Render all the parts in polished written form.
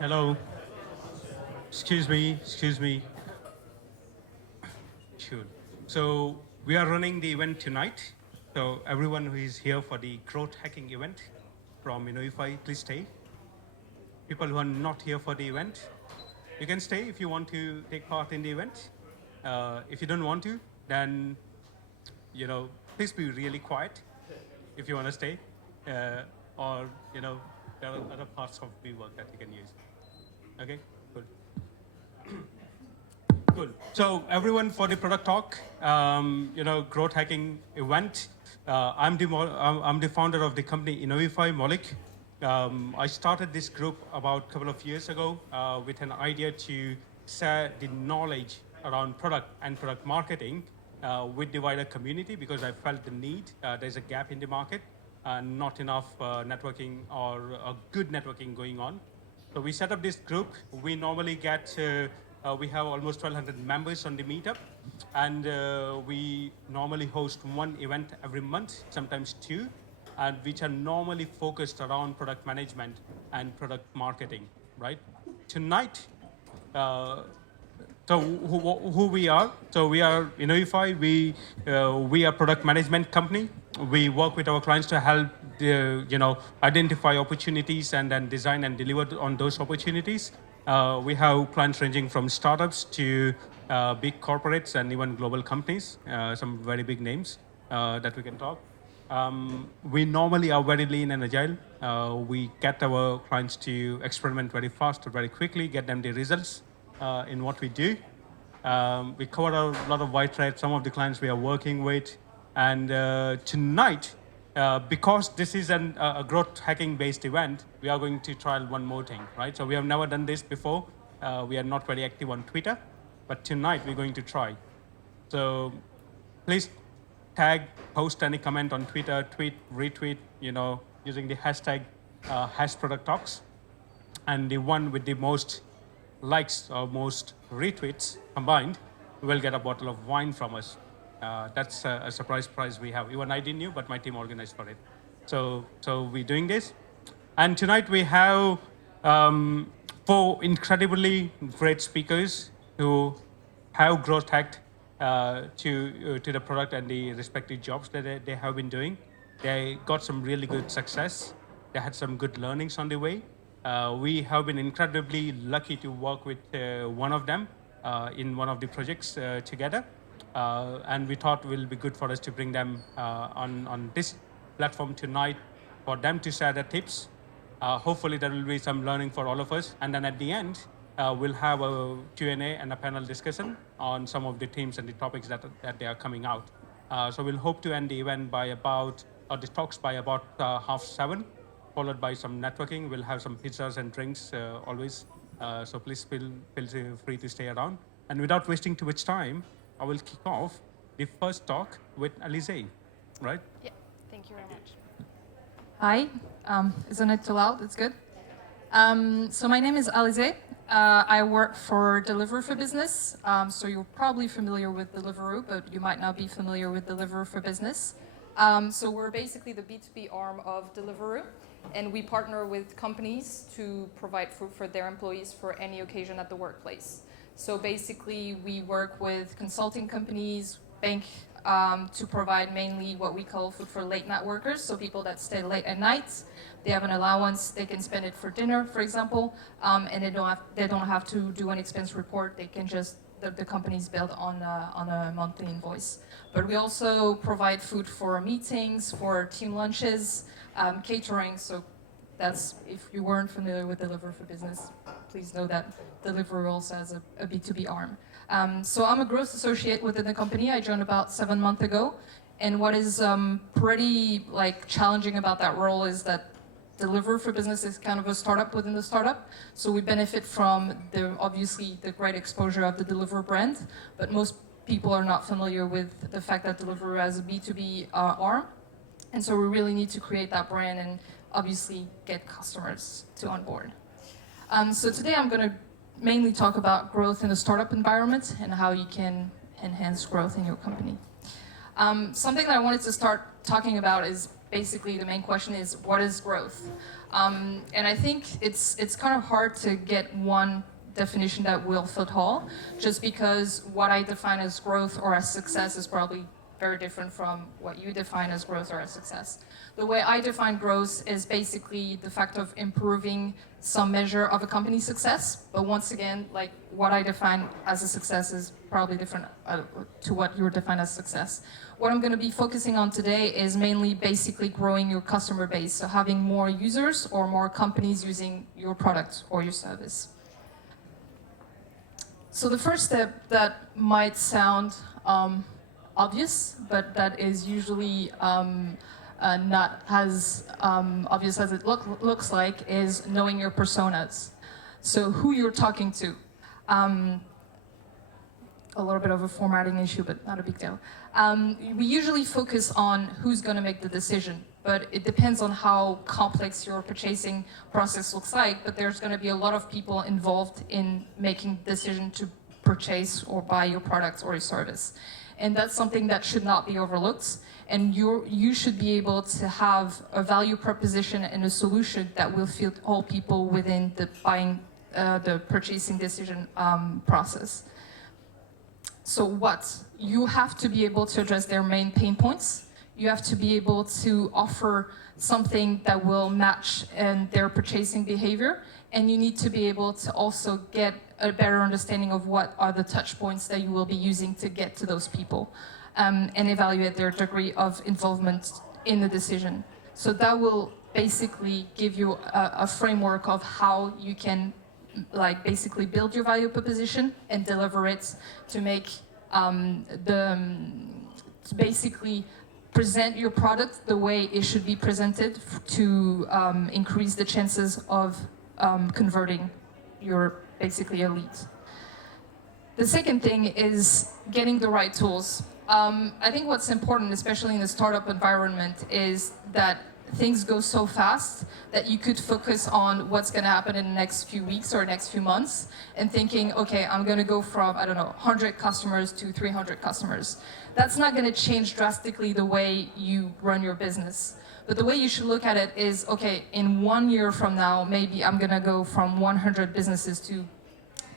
Hello. Excuse me. Excuse me. Sure. So we are running the event tonight. So everyone who is here for the growth hacking event from Innovify, please stay. People who are not here for the event, you can stay if you want to take part in the event. If you don't want to, then please be really quiet if you want to stay, uh, or there are other parts of the work that you can use. Okay, good. Cool. So everyone for the product talk, growth hacking event. I'm the founder of the company Innovify, Malik. I started this group about a couple of years ago with an idea to share the knowledge around product and product marketing with the wider community because I felt the need. There's a gap in the market, not enough networking or good networking going on. So we set up this group. We normally we have almost 1,200 members on the meetup, and we normally host one event every month, sometimes two, and which are normally focused around product management and product marketing, right? Tonight, uh, so who we are? So we are Innovify. We are product management company. We work with our clients to help identify opportunities and then design and deliver on those opportunities. We have clients ranging from startups to big corporates and even global companies. Some very big names that we can talk. We normally are very lean and agile. We get our clients to experiment very fast, very quickly, get them the results in what we do. We covered a lot of white threads, some of the clients we are working with. And tonight, because this is a growth hacking based event, we are going to trial one more thing, right? So we have never done this before. We are not very active on Twitter, but tonight we're going to try. So please tag, post any comment on Twitter, tweet, retweet, using the hashtag #HashProductTalks. And the one with the most likes or most retweets combined will get a bottle of wine from us. That's a surprise prize we have. Even I didn't know, but my team organized for it. So we're doing this. And tonight we have four incredibly great speakers who have growth hacked to the product and the respective jobs that they have been doing. They got some really good success. They had some good learnings on the way. We have been incredibly lucky to work with one of them in one of the projects together. And we thought it will be good for us to bring them on this platform tonight for them to share their tips. Hopefully there will be some learning for all of us. And then at the end, we'll have a Q&A and a panel discussion on some of the themes and the topics that they are coming out. So we'll hope to end the event by about, or the talks by about 6:30, followed by some networking. We'll have some pizzas and drinks always. So please feel free to stay around. And without wasting too much time, I will kick off the first talk with Alizee, right? Yeah, thank you very much. Hi, isn't it too loud? It's good. So my name is Alizee. I work for Deliveroo for Business. So you're probably familiar with Deliveroo, but you might not be familiar with Deliveroo for Business. So we're basically the B2B arm of Deliveroo, and we partner with companies to provide food for their employees for any occasion at the workplace. So basically, we work with consulting companies, bank, to provide mainly what we call food for late night workers, so people that stay late at night. They have an allowance, they can spend it for dinner, for example, and they don't have to do an expense report. They can just, the company's built on a monthly invoice. But we also provide food for meetings, for team lunches, catering. So that's, if you weren't familiar with Deliveroo for Business, please know that Deliveroo also has a B2B arm. So I'm a growth associate within the company. I joined about 7 months ago. And what is pretty challenging about that role is that Deliveroo for Business is kind of a startup within the startup. So we benefit from obviously the great exposure of the Deliveroo brand, but most people are not familiar with the fact that Deliveroo has a B2B arm. And so we really need to create that brand and obviously get customers to onboard. So today I'm going to mainly talk about growth in the startup environment and how you can enhance growth in your company. Something that I wanted to start talking about is basically the main question is, what is growth? And I think it's kind of hard to get one definition that will fit all, just because what I define as growth or as success is probably very different from what you define as growth or as success. The way I define growth is basically the fact of improving some measure of a company's success. But once again, like what I define as a success is probably different to what you define as success. What I'm going to be focusing on today is mainly basically growing your customer base. So having more users or more companies using your product or your service. So the first step that might sound obvious, but that is usually not as obvious as it looks like, is knowing your personas. So who you're talking to. A little bit of a formatting issue, but not a big deal. We usually focus on who's going to make the decision, but it depends on how complex your purchasing process looks like, but there's going to be a lot of people involved in making the decision to purchase or buy your product or your service. And that's something that should not be overlooked. And you should be able to have a value proposition and a solution that will fit all people within the the purchasing decision process. So what? You have to be able to address their main pain points. You have to be able to offer something that will match their purchasing behavior. And you need to be able to also get a better understanding of what are the touch points that you will be using to get to those people, and evaluate their degree of involvement in the decision. So that will basically give you a framework of how you can basically build your value proposition and deliver it to make to basically present your product the way it should be presented to increase the chances of converting your basically a lead. The second thing is getting the right tools. I think what's important, especially in the startup environment, is that things go so fast that you could focus on what's going to happen in the next few weeks or next few months and thinking, okay, I'm going to go from, 100 customers to 300 customers. That's not going to change drastically the way you run your business. But the way you should look at it is, okay, in 1 year from now, maybe I'm going to go from 100 businesses to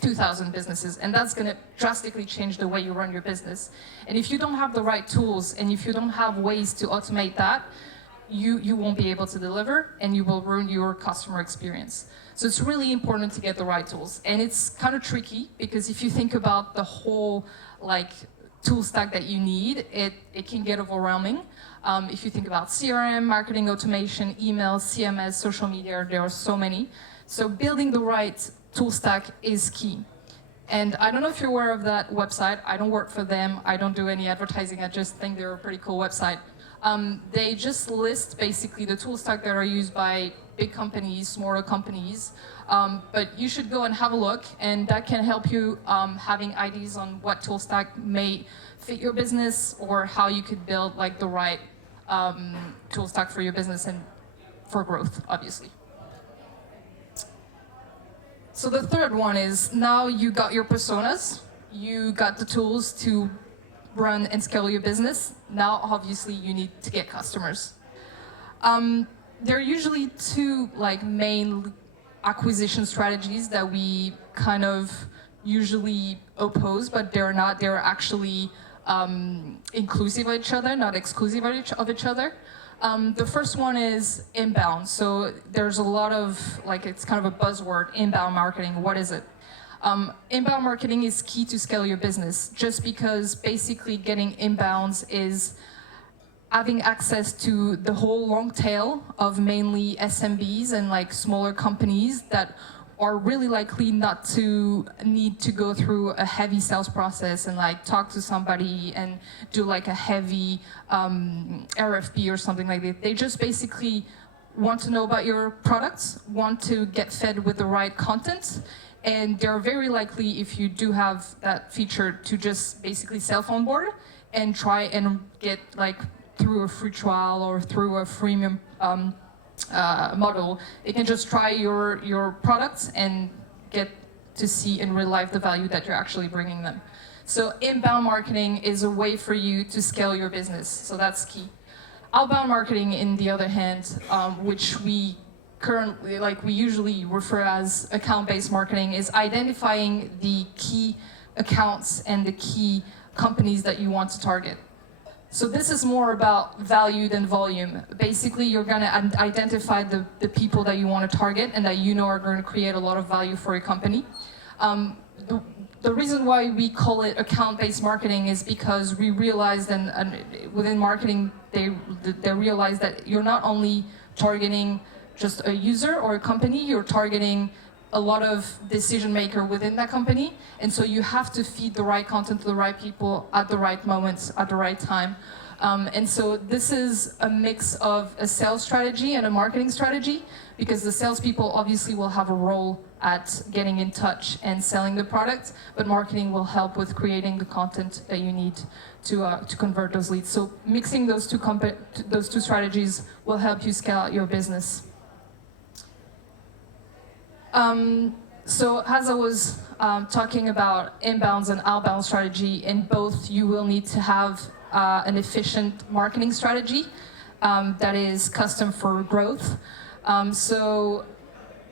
2,000 businesses, and that's going to drastically change the way you run your business. And if you don't have the right tools and if you don't have ways to automate that, you won't be able to deliver, and you will ruin your customer experience. So it's really important to get the right tools. And it's kind of tricky, because if you think about the whole tool stack that you need, it can get overwhelming. If you think about CRM, marketing automation, email, CMS, social media, there are so many. So building the right tool stack is key. And I don't know if you're aware of that website. I don't work for them. I don't do any advertising. I just think they're a pretty cool website. They just list basically the tool stack that are used by big companies, smaller companies. But you should go and have a look, and that can help you having ideas on what tool stack may fit your business, or how you could build the right tool stack for your business and for growth, obviously. So the third one is, now you got your personas, you got the tools to run and scale your business. Now, obviously, you need to get customers. There are usually two main acquisition strategies that we kind of usually oppose, but they're not. They're actually inclusive of each other, not exclusive of each other. The first one is inbound. So there's a lot of, it's kind of a buzzword, inbound marketing. What is it? Inbound marketing is key to scale your business, just because basically getting inbounds is having access to the whole long tail of mainly SMBs and smaller companies that are really likely not to need to go through a heavy sales process and talk to somebody and do a heavy RFP or something like that. They just basically want to know about your products, want to get fed with the right content, and they're very likely, if you do have that feature, to just basically self-onboard and try and get through a free trial or through a freemium model. They can just try your products and get to see in real life the value that you're actually bringing them. So inbound marketing is a way for you to scale your business. So that's key. Outbound marketing, in the other hand, which we currently, we usually refer as account-based marketing, is identifying the key accounts and the key companies that you want to target. So this is more about value than volume. Basically, you're going to identify the people that you want to target and that you know are going to create a lot of value for your company. The reason why we call it account-based marketing is because we realized, and within marketing, they realized that you're not only targeting just a user or a company, you're targeting a lot of decision maker within that company, and so you have to feed the right content to the right people at the right moments, at the right time. And so this is a mix of a sales strategy and a marketing strategy, because the salespeople obviously will have a role at getting in touch and selling the product, but marketing will help with creating the content that you need to convert those leads. So mixing those two strategies will help you scale out your business. So as I was talking about inbounds and outbound strategy, in both you will need to have an efficient marketing strategy that is custom for growth. So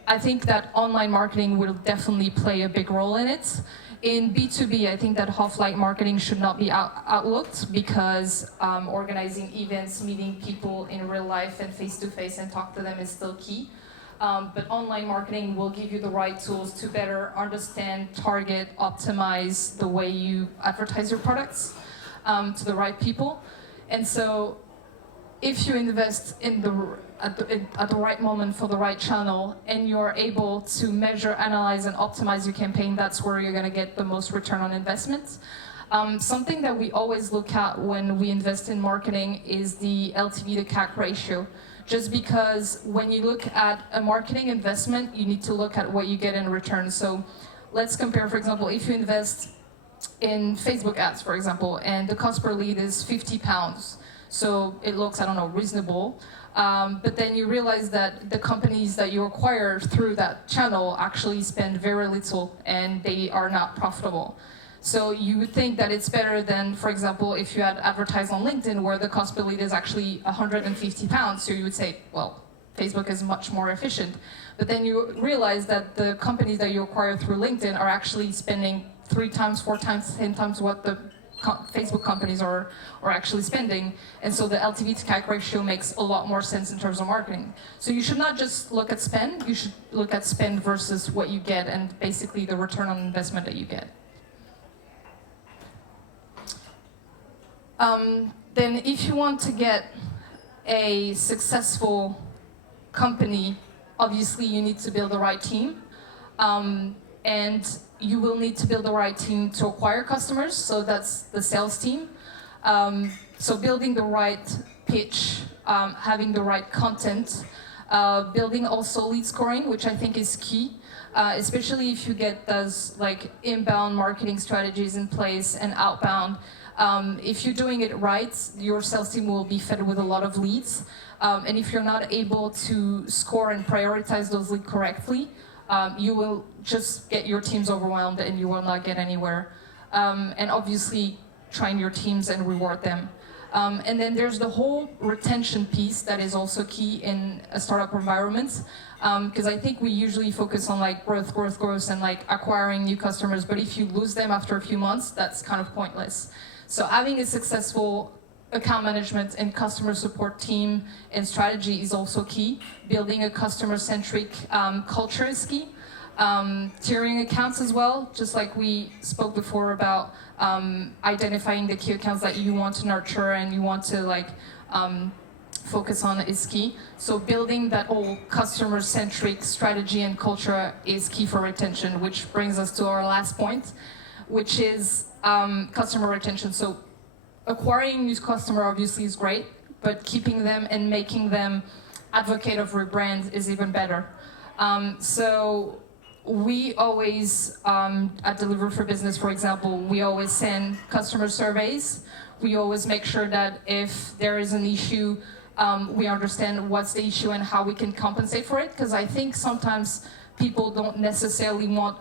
I think that online marketing will definitely play a big role in it. In B2B, I think that offline marketing should not be outlooked, because organizing events, meeting people in real life and face-to-face and talk to them is still key. But online marketing will give you the right tools to better understand, target, optimize the way you advertise your products to the right people. And so if you invest in at the right moment for the right channel, and you're able to measure, analyze, and optimize your campaign, that's where you're going to get the most return on investment. Something that we always look at when we invest in marketing is the LTV to CAC ratio. Just because when you look at a marketing investment, you need to look at what you get in return. So let's compare, for example, if you invest in Facebook ads, for example, and the cost per lead is £50. So it looks, I don't know, reasonable. But then you realize that the companies that you acquire through that channel actually spend very little and they are not profitable. So you would think that it's better than, for example, if you had advertised on LinkedIn where the cost per lead is actually £150. So you would say, well, Facebook is much more efficient. But then you realize that the companies that you acquire through LinkedIn are actually spending 3 times, 4 times, 10 times what the Facebook companies are actually spending. And so the LTV to CAC ratio makes a lot more sense in terms of marketing. So you should not just look at spend, you should look at spend versus what you get and basically the return on investment that you get. Then if you want to get a successful company, obviously you need to build the right team. And you will need to build the right team to acquire customers, so that's the sales team. So building the right pitch, having the right content, building also lead scoring, which I think is key, especially if you get those inbound marketing strategies in place and outbound. If you're doing it right, your sales team will be fed with a lot of leads. And if you're not able to score and prioritize those leads correctly, you will just get your teams overwhelmed and you will not get anywhere. And obviously, train your teams and reward them. And then there's the whole retention piece that is also key in a startup environment. Because I think we usually focus on growth and acquiring new customers. But if you lose them after a few months, that's kind of pointless. So having a successful account management and customer support team and strategy is also key. Building a customer-centric culture is key. Tiering accounts as well, just like we spoke before about identifying the key accounts that you want to nurture and you want to focus on is key. So building that whole customer-centric strategy and culture is key for retention, which brings us to our last point, which is customer retention. So acquiring new customer obviously is great, but keeping them and making them advocate of your brand is even better. So we always, at Deliver for Business, for example, we always send customer surveys. We always make sure that if there is an issue, we understand what's the issue and how we can compensate for it. Because I think sometimes people don't necessarily want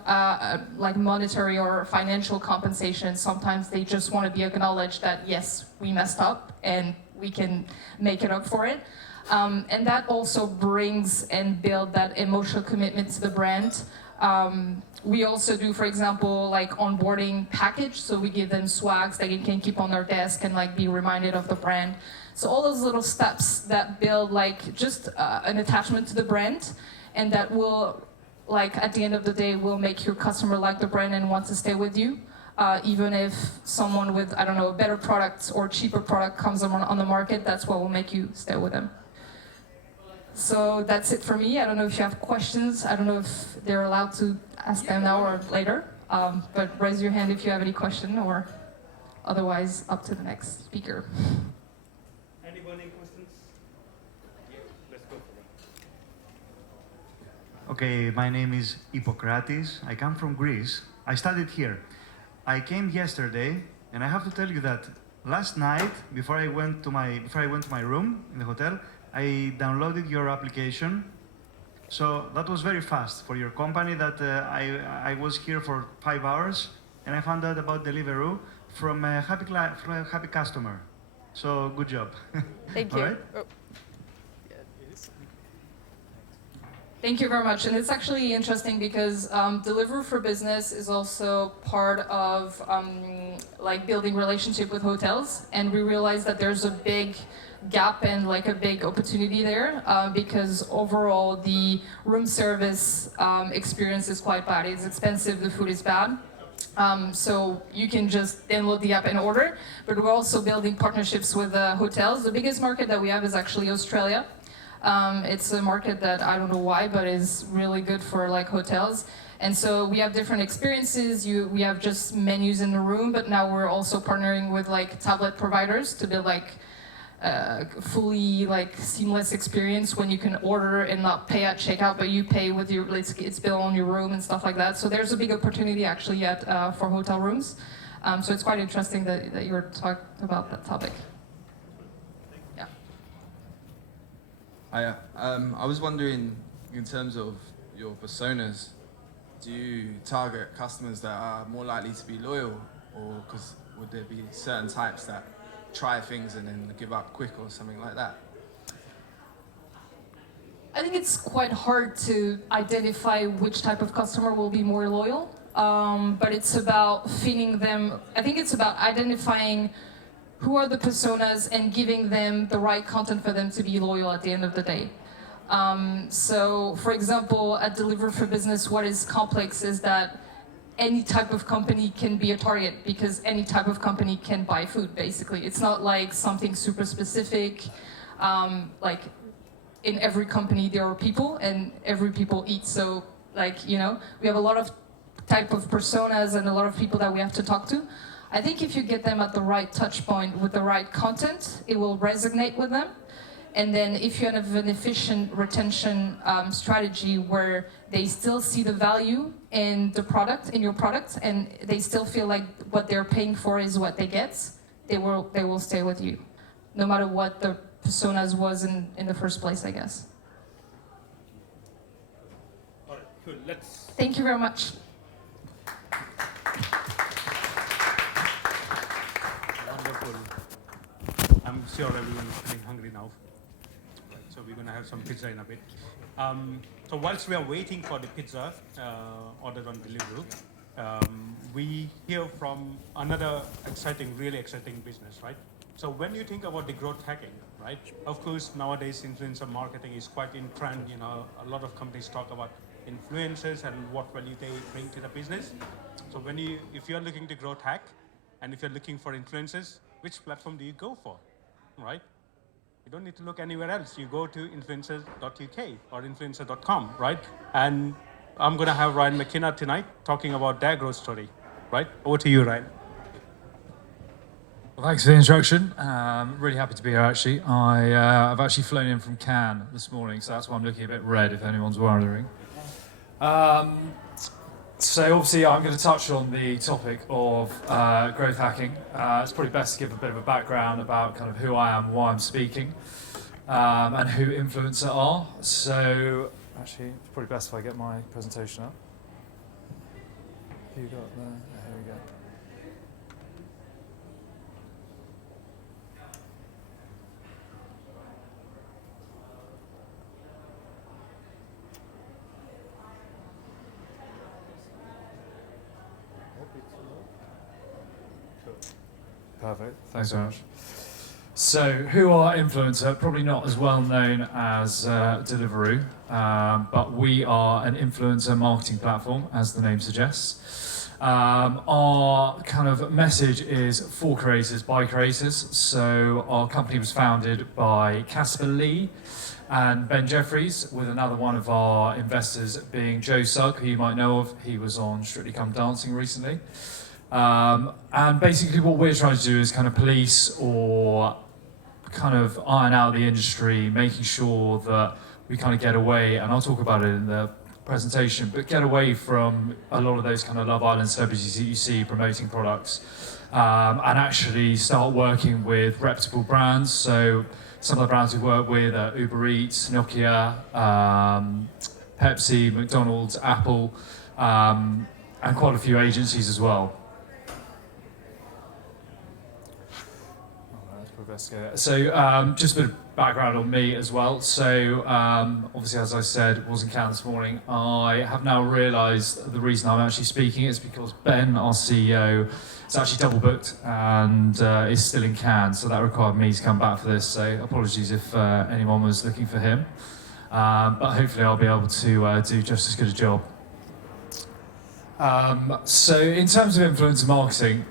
like monetary or financial compensation. Sometimes they just want to be acknowledged that yes, we messed up and we can make it up for it. And that also brings and build that emotional commitment to the brand. We also do, for example, like onboarding package. So we give them swags that you can keep on their desk and like be reminded of the brand. So all those little steps that build like just an attachment to the brand, and that will, like at the end of the day, will make your customer like the brand and want to stay with you. Even if someone with, I don't know, a better product or cheaper product comes on the market, that's what will make you stay with them. So that's it for me. I don't know if you have questions. I don't know if they're allowed to ask them now or later. But raise your hand if you have any question, or otherwise up to the next speaker. Any burning questions? Yeah, let's go for that. Okay, my name is Hippocrates. I come from Greece. I studied here. I came yesterday, and I have to tell you that last night, before I went to my room in the hotel, I downloaded your application. So that was very fast for your company. That I was here for 5 hours, and I found out about Deliveroo from a happy customer. So good job. Thank you. All right? Oh. Thank you very much. And it's actually interesting because Deliveroo for Business is also part of like building relationship with hotels. And we realized that there's a big gap and like a big opportunity there because overall the room service experience is quite bad. It's expensive, the food is bad. So you can just download the app and order, but we're also building partnerships with hotels. The biggest market that we have is actually Australia. It's a market that I don't know why, but is really good for like hotels. And so we have different experiences. We have just menus in the room, but now we're also partnering with like tablet providers to build like fully like seamless experience when you can order and not pay at checkout, but you pay with your it's built on your room and stuff like that. So there's a big opportunity actually for hotel rooms. So it's quite interesting that you're talking about that topic. Yeah. Hiya. I was wondering, in terms of your personas, do you target customers that are more likely to be loyal, or would there be certain types that try things and then give up quick or something like that? I think it's quite hard to identify which type of customer will be more loyal, but it's about feeding them. I think it's about identifying who are the personas and giving them the right content for them to be loyal at the end of the day. So, for example, at Deliver for Business, what is complex is that any type of company can be a target because any type of company can buy food, basically. It's not like something super specific. Like in every company there are people and every people eat. So like, you know, we have a lot of type of personas and a lot of people that we have to talk to. I think if you get them at the right touch point with the right content, it will resonate with them. And then if you have an efficient retention strategy where they still see the value in the product, in your product, and they still feel like what they're paying for is what they get, they will stay with you, no matter what the personas was in the first place, I guess. All right, good. Let's. Thank you very much. Wonderful. I'm sure everyone is feeling hungry now. Right, so we're going to have some pizza in a bit. So whilst we are waiting for the pizza ordered on Deliveroo, we hear from another really exciting business, right? So when you think about the growth hacking, right? Of course, nowadays influencer marketing is quite in trend. You know, a lot of companies talk about influencers and what value they bring to the business. So if you're looking to growth hack, and if you're looking for influencers, which platform do you go for, right? You don't need to look anywhere else. You go to influencers.uk or influencer.com, right? And I'm going to have Ryan McKinnia tonight talking about their growth story, right? Over to you, Ryan. Well, thanks for the introduction. Really happy to be here, actually. I've actually flown in from Cannes this morning, so that's why I'm looking a bit red, if anyone's wondering. So obviously I'm going to touch on the topic of growth hacking. It's probably best to give a bit of a background about kind of who I am, why I'm speaking, and who Influencer are. So actually, it's probably best if I get my presentation up. Who you got there? Oh, here we go. Perfect. Thanks very much. So, who are Influencer? Probably not as well known as Deliveroo, but we are an influencer marketing platform, as the name suggests. Our kind of message is for creators, by creators. So, our company was founded by Casper Lee and Ben Jeffries, with another one of our investors being Joe Sugg, who you might know of. He was on Strictly Come Dancing recently. And basically what we're trying to do is kind of police or kind of iron out the industry, making sure that we kind of get away, and I'll talk about it in the presentation, but get away from a lot of those kind of Love Island celebrities that you see promoting products, and actually start working with reputable brands. So some of the brands we work with are Uber Eats, Nokia, Pepsi, McDonald's, Apple, and quite a few agencies as well. So just a bit of background on me as well. So obviously, as I said, was in Cannes this morning. I have now realised the reason I'm actually speaking is because Ben, our CEO, is actually double booked and is still in Cannes. So that required me to come back for this. So apologies if anyone was looking for him. But hopefully I'll be able to do just as good a job. So in terms of influencer marketing,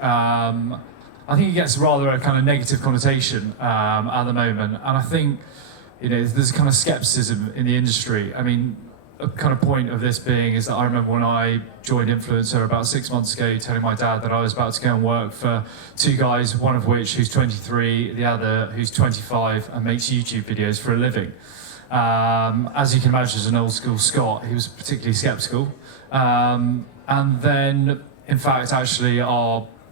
I think it gets rather a kind of negative connotation at the moment, and I think there's a kind of skepticism in the industry. I mean, a kind of point of this being is that I remember when I joined Influencer about 6 months ago, telling my dad that I was about to go and work for two guys, one of which who's 23, the other who's 25, and makes YouTube videos for a living. As you can imagine, as an old school Scot, he was particularly skeptical. And then, in fact, actually,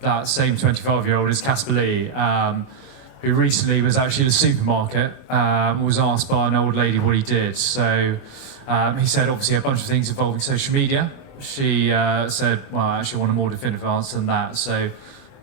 that same 25-year-old is Casper Lee, who recently was actually at a supermarket, was asked by an old lady what he did. So he said, obviously, a bunch of things involving social media. She said, well, I actually want a more definitive answer than that. So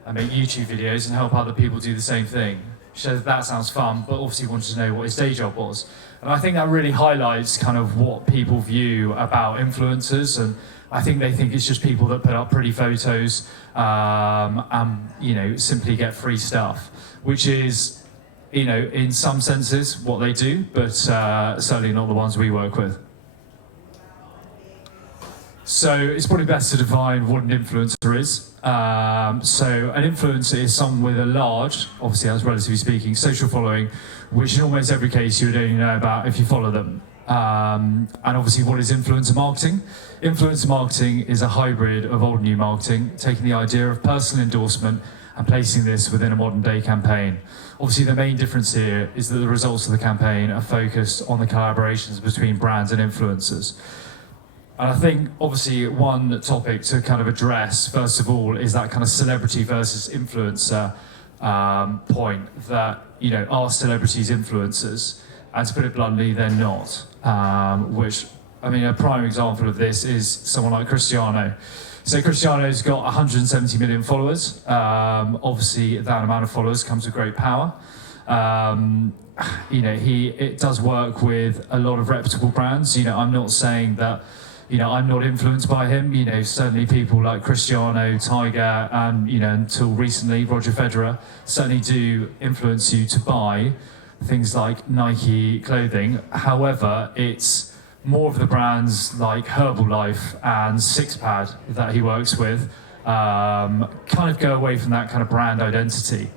I make YouTube videos and help other people do the same thing. She said, that sounds fun, but obviously wanted to know what his day job was. And I think that really highlights kind of what people view about influencers, and I think they think it's just people that put up pretty photos and simply get free stuff, which is, in some senses what they do, but certainly not the ones we work with. So it's probably best to define what an influencer is. So an influencer is someone with a large, obviously that's relatively speaking, social following, which in almost every case you would only know about if you follow them. And obviously, what is influencer marketing? Influencer marketing is a hybrid of old and new marketing, taking the idea of personal endorsement and placing this within a modern day campaign. Obviously, the main difference here is that the results of the campaign are focused on the collaborations between brands and influencers. And I think, obviously, one topic to kind of address, first of all, is that kind of celebrity versus influencer point that, are celebrities influencers? And to put it bluntly, they're not. Which, I mean, a prime example of this is someone like Cristiano. So Cristiano's got 170 million followers. Obviously, that amount of followers comes with great power. It does work with a lot of reputable brands. I'm not saying that, I'm not influenced by him. Certainly people like Cristiano, Tiger, and, until recently, Roger Federer certainly do influence you to buy things like Nike clothing. However, it's more of the brands like Herbalife and Sixpad that he works with kind of go away from that kind of brand identity.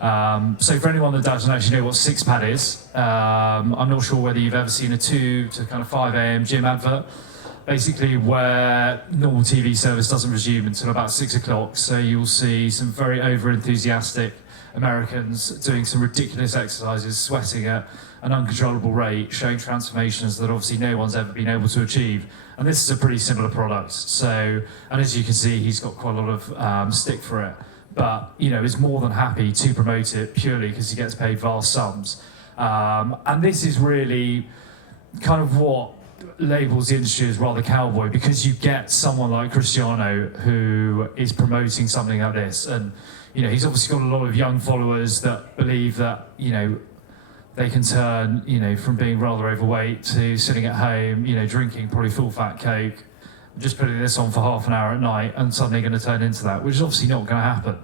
So for anyone that doesn't actually know what Sixpad is, I'm not sure whether you've ever seen a 2 to kind of 5 a.m. gym advert, basically where normal TV service doesn't resume until about 6 o'clock. So you'll see some very over-enthusiastic Americans doing some ridiculous exercises, sweating at an uncontrollable rate, showing transformations that obviously no one's ever been able to achieve. And this is a pretty similar product. So, and as you can see, he's got quite a lot of stick for it. But, is more than happy to promote it purely because he gets paid vast sums. And this is really kind of what labels the industry as rather cowboy, because you get someone like Cristiano who is promoting something like this, and he's obviously got a lot of young followers that believe that they can turn from being rather overweight to sitting at home drinking probably full fat Coke, just putting this on for half an hour at night, and suddenly going to turn into that, which is obviously not going to happen.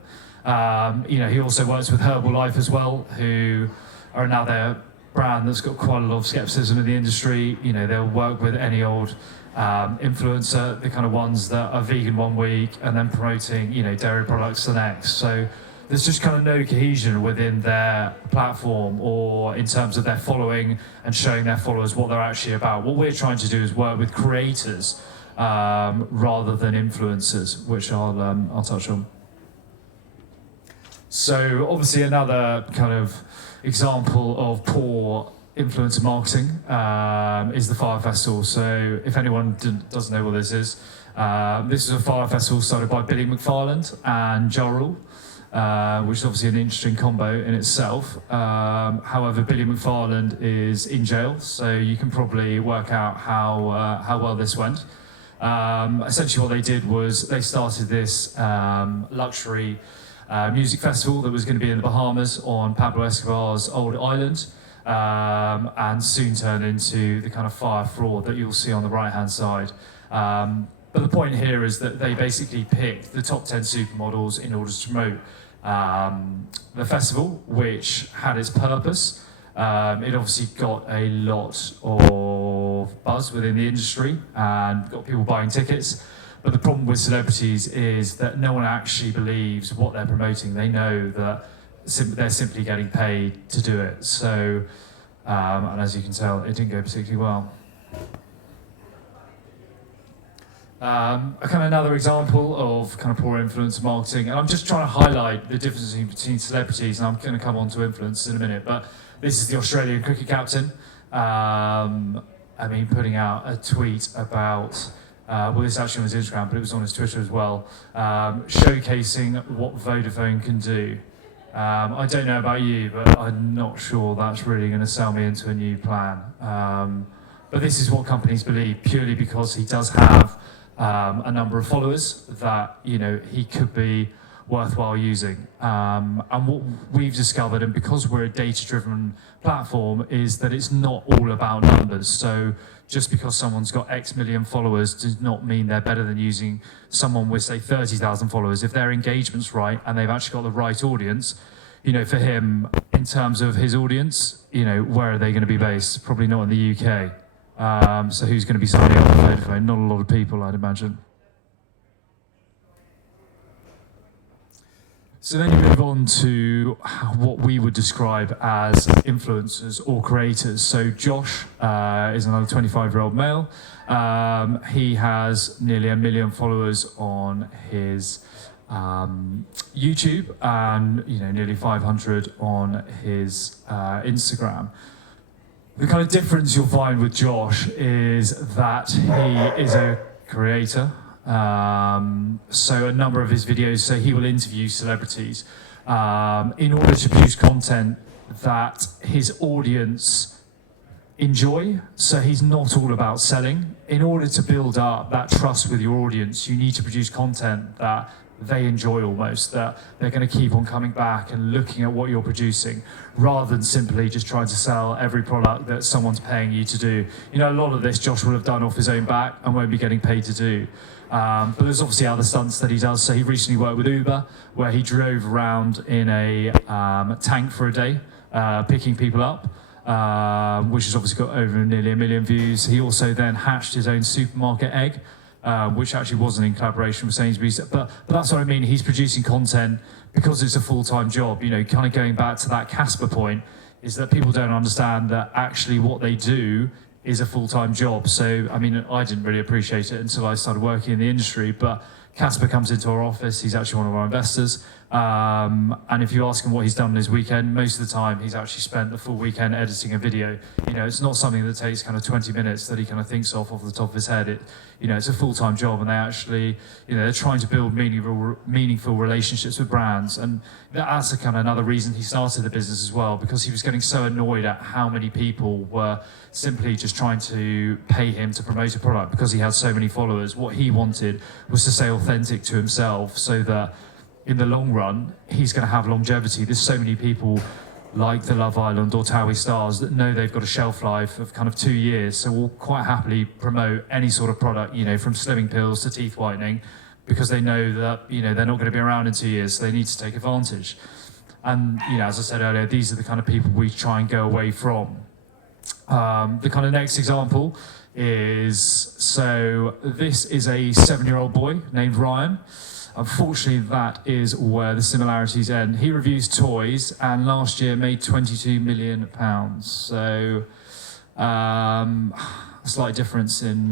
He also works with Herbalife as well, who are now their brand that's got quite a lot of skepticism in the industry. They'll work with any old influencer, the kind of ones that are vegan one week and then promoting dairy products the next. So there's just kind of no cohesion within their platform or in terms of their following and showing their followers what they're actually about. What we're trying to do is work with creators rather than influencers, which I'll touch on. So obviously another kind of example of poor influencer marketing is the Fire Festival. So if anyone doesn't know what this is a fire festival started by Billy McFarland and Ja Rule, which is obviously an interesting combo in itself. However, Billy McFarland is in jail, so you can probably work out how well this went. Essentially what they did was they started this luxury music festival that was going to be in the Bahamas on Pablo Escobar's old island, and soon turned into the kind of fire fraud that you'll see on the right-hand side. But the point here is that they basically picked the top 10 supermodels in order to promote the festival, which had its purpose. It obviously got a lot of buzz within the industry and got people buying tickets. But the problem with celebrities is that no one actually believes what they're promoting. They know that they're simply getting paid to do it. So, and as you can tell, it didn't go particularly well. Another example of kind of poor influencer marketing, and I'm just trying to highlight the difference between celebrities, and I'm going to come on to influencers in a minute, but this is the Australian cricket captain. Putting out a tweet about, this actually on his Instagram, but it was on his Twitter as well, showcasing what Vodafone can do. I don't know about you, but I'm not sure that's really going to sell me into a new plan. But this is what companies believe, purely because he does have a number of followers that he could be worthwhile using. And what we've discovered, and because we're a data-driven platform, is that it's not all about numbers. So just because someone's got X million followers does not mean they're better than using someone with, say, 30,000 followers. If their engagement's right and they've actually got the right audience, for him, in terms of his audience, where are they going to be based? Probably not in the UK. So who's going to be signing up for Vodafone? Not a lot of people, I'd imagine. So then you move on to what we would describe as influencers or creators. So Josh is another 25-year-old male. He has nearly 1 million followers on his YouTube and nearly 500 on his Instagram. The kind of difference you'll find with Josh is that he is a creator. So a number of his videos, so he will interview celebrities in order to produce content that his audience enjoy. So he's not all about selling. In order to build up that trust with your audience, you need to produce content that they enjoy almost, that they're going to keep on coming back and looking at what you're producing, rather than simply just trying to sell every product that someone's paying you to do. A lot of this Josh will have done off his own back and won't be getting paid to do. But there's obviously other stunts that he does. So he recently worked with Uber, where he drove around in a tank for a day, picking people up, which has obviously got over nearly 1 million views. He also then hatched his own supermarket egg, which actually wasn't in collaboration with Sainsbury's. But that's what I mean. He's producing content because it's a full-time job. Kind of going back to that Casper point, is that people don't understand that actually what they do is a full-time job. So, I didn't really appreciate it until I started working in the industry, but Casper comes into our office. He's actually one of our investors. And if you ask him what he's done on his weekend, most of the time he's actually spent the full weekend editing a video. You know, it's not something that takes kind of 20 minutes that he kind of thinks of off the top of his head. It's a full-time job, and they actually, they're trying to build meaningful relationships with brands. And that's a kind of another reason he started the business as well, because he was getting so annoyed at how many people were simply just trying to pay him to promote a product because he had so many followers. What he wanted was to stay authentic to himself, so that in the long run, he's going to have longevity. There's so many people like the Love Island or Towie Stars that know they've got a shelf life of kind of 2 years, so we'll quite happily promote any sort of product, from slimming pills to teeth whitening, because they know that, they're not going to be around in 2 years, so they need to take advantage. And, as I said earlier, these are the kind of people we try and go away from. The kind of next example is, so this is a 7-year-old boy named Ryan. Unfortunately, that is where the similarities end. He reviews toys, and last year made £22 million. So a slight difference in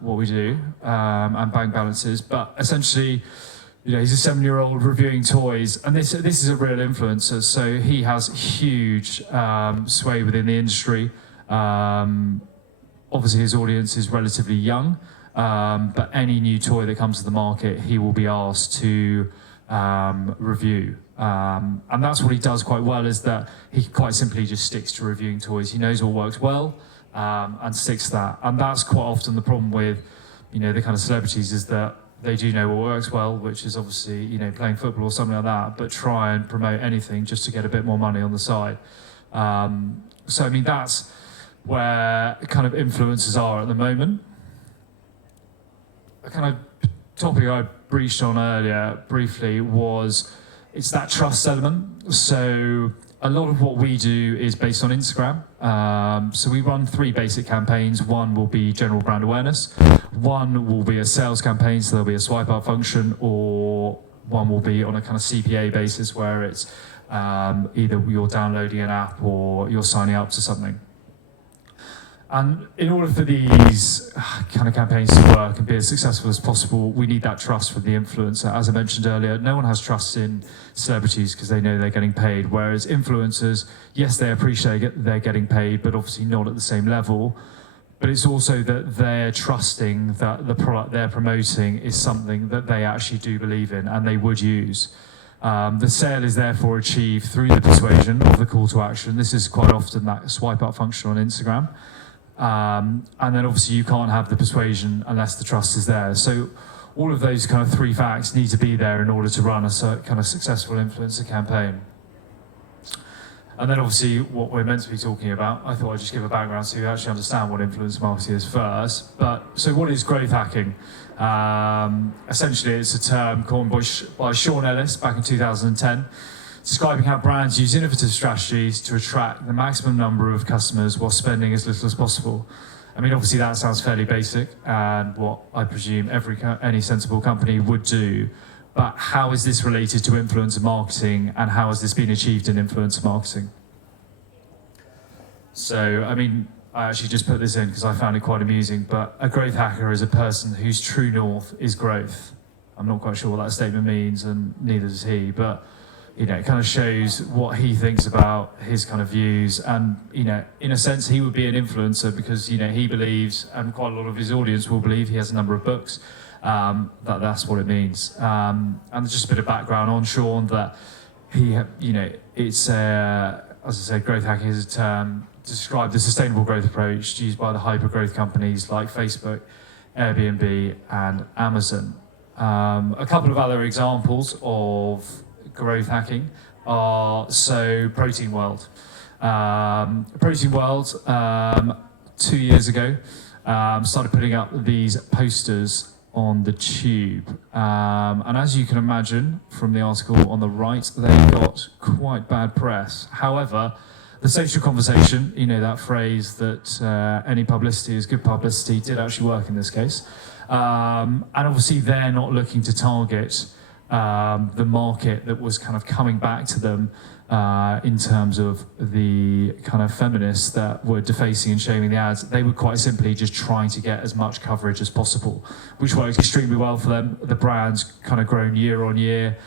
what we do and bank balances. But essentially, he's a 7-year-old reviewing toys, and this is a real influencer. So he has huge sway within the industry. Obviously, his audience is relatively young. But any new toy that comes to the market, he will be asked to review. And that's what he does quite well, is that he quite simply just sticks to reviewing toys. He knows what works well and sticks to that. And that's quite often the problem with, the kind of celebrities, is that they do know what works well, which is obviously, playing football or something like that, but try and promote anything just to get a bit more money on the side. So, I mean, that's where kind of influencers are at the moment. A kind of topic I breached on earlier briefly was, it's that trust element. So a lot of what we do is based on Instagram. So we run 3 basic campaigns. One will be general brand awareness. One will be a sales campaign, so there'll be a swipe up function, or one will be on a kind of CPA basis, where it's either you're downloading an app or you're signing up to something. And in order for these kind of campaigns to work and be as successful as possible, we need that trust from the influencer. As I mentioned earlier, no one has trust in celebrities because they know they're getting paid, whereas influencers, yes, they appreciate they're getting paid, but obviously not at the same level. But it's also that they're trusting that the product they're promoting is something that they actually do believe in and they would use. The sale is therefore achieved through the persuasion of the call to action. This is quite often that swipe up function on Instagram. And then obviously you can't have the persuasion unless the trust is there. So all of those kind of 3 facts need to be there in order to run a kind of successful influencer campaign. And then obviously what we're meant to be talking about, I thought I'd just give a background so you actually understand what influencer marketing is first. So what is growth hacking? Essentially it's a term coined by Sean Ellis back in 2010. Describing how brands use innovative strategies to attract the maximum number of customers while spending as little as possible. I mean, obviously that sounds fairly basic and what I presume any sensible company would do. But how is this related to influencer marketing, and how has this been achieved in influencer marketing? So, I mean, I actually just put this in because I found it quite amusing, but a growth hacker is a person whose true north is growth. I'm not quite sure what that statement means, and neither does he, but it kind of shows what he thinks about his kind of views. And, in a sense, he would be an influencer because, he believes, and quite a lot of his audience will believe, he has a number of books, that's what it means. And just a bit of background on Sean, that he, it's, as I said, growth hacking is a term to describe the sustainable growth approach used by the hyper-growth companies like Facebook, Airbnb, and Amazon. A couple of other examples of growth hacking are Protein World. Protein World 2 years ago started putting up these posters on the tube, and as you can imagine from the article on the right, they got quite bad press. However, the social conversation, that phrase that any publicity is good publicity, did actually work in this case. And obviously they're not looking to target the market that was kind of coming back to them in terms of the kind of feminists that were defacing and shaming the ads. They were quite simply just trying to get as much coverage as possible, which worked extremely well for them. The brand's kind of grown year on year.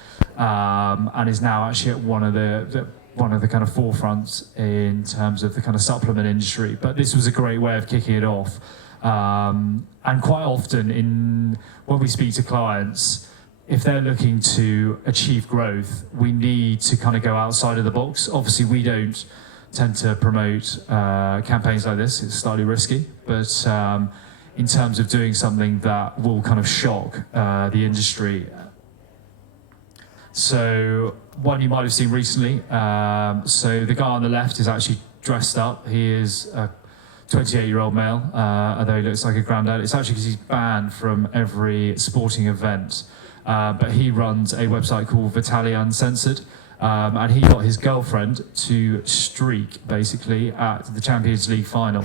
and is now actually at one of the kind of forefronts in terms of the kind of supplement industry. But this was a great way of kicking it off. And quite often when we speak to clients, if they're looking to achieve growth, we need to kind of go outside of the box. Obviously, we don't tend to promote campaigns like this. It's slightly risky, but in terms of doing something that will kind of shock the industry. So one you might have seen recently. So the guy on the left is actually dressed up. He is a 28-year-old male, although he looks like a granddad. It's actually because he's banned from every sporting event. But he runs a website called Vitaly Uncensored. And he got his girlfriend to streak, basically, at the Champions League final.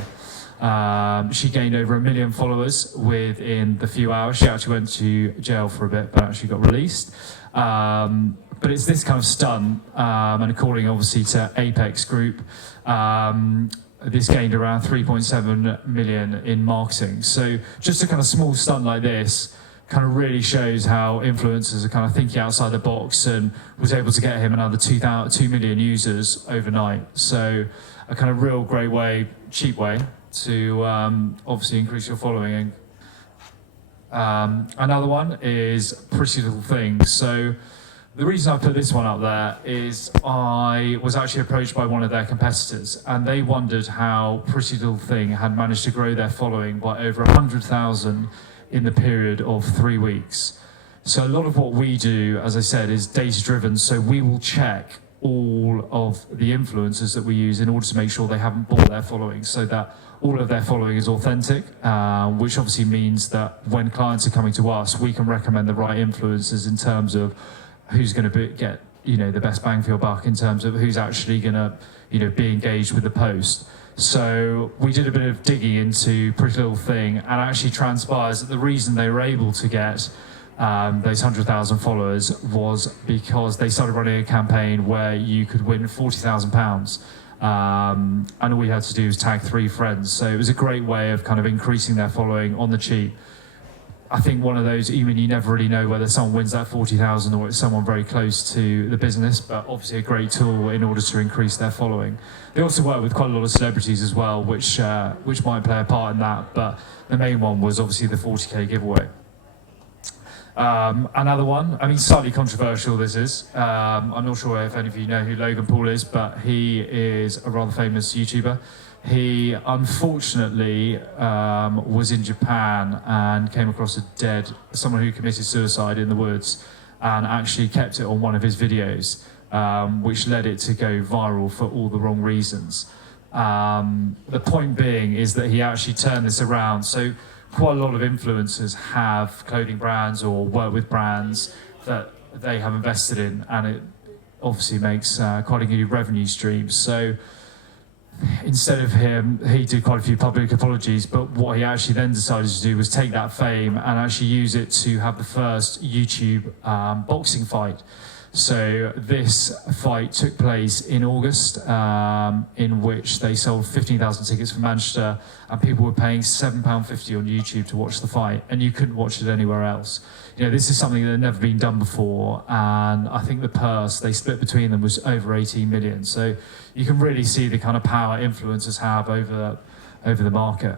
She gained over 1 million followers within the few hours. She actually went to jail for a bit, but actually got released. But it's this kind of stunt, and according, obviously, to Apex Group, this gained around 3.7 million in marketing. So just a kind of small stunt like this kind of really shows how influencers are kind of thinking outside the box, and was able to get him another 2 million users overnight. So a kind of real great way, cheap way to obviously increase your following. Another one is Pretty Little Things. So the reason I put this one up there is I was actually approached by one of their competitors, and they wondered how Pretty Little Thing had managed to grow their following by over 100,000 in the period of 3 weeks. So a lot of what we do, as I said, is data driven. So we will check all of the influencers that we use in order to make sure they haven't bought their following, so that all of their following is authentic, which obviously means that when clients are coming to us, we can recommend the right influencers in terms of who's going to get the best bang for your buck, in terms of who's actually going to be engaged with the post. So we did a bit of digging into Pretty Little Thing, and actually transpires that the reason they were able to get those 100,000 followers was because they started running a campaign where you could win £40,000, and all you had to do was tag 3 friends. So it was a great way of kind of increasing their following on the cheap. I think one of those, even you never really know whether someone wins that 40,000 or it's someone very close to the business, but obviously a great tool in order to increase their following. They also work with quite a lot of celebrities as well, which might play a part in that, but the main one was obviously the 40k giveaway. Another one, I mean, slightly controversial this is. I'm not sure if any of you know who Logan Paul is, but he is a rather famous YouTuber. He unfortunately was in Japan and came across someone who committed suicide in the woods, and actually kept it on one of his videos, which led it to go viral for all the wrong reasons. The point being is that he actually turned this around. So quite a lot of influencers have clothing brands or work with brands that they have invested in, and it obviously makes quite a good revenue stream. So instead of him, he did quite a few public apologies, but what he actually then decided to do was take that fame and actually use it to have the first YouTube boxing fight. So this fight took place in August, in which they sold 15,000 tickets for Manchester, and people were paying £7.50 on YouTube to watch the fight, and you couldn't watch it anywhere else. This is something that had never been done before, and I think the purse they split between them was over 18 million. So you can really see the kind of power influencers have over the market.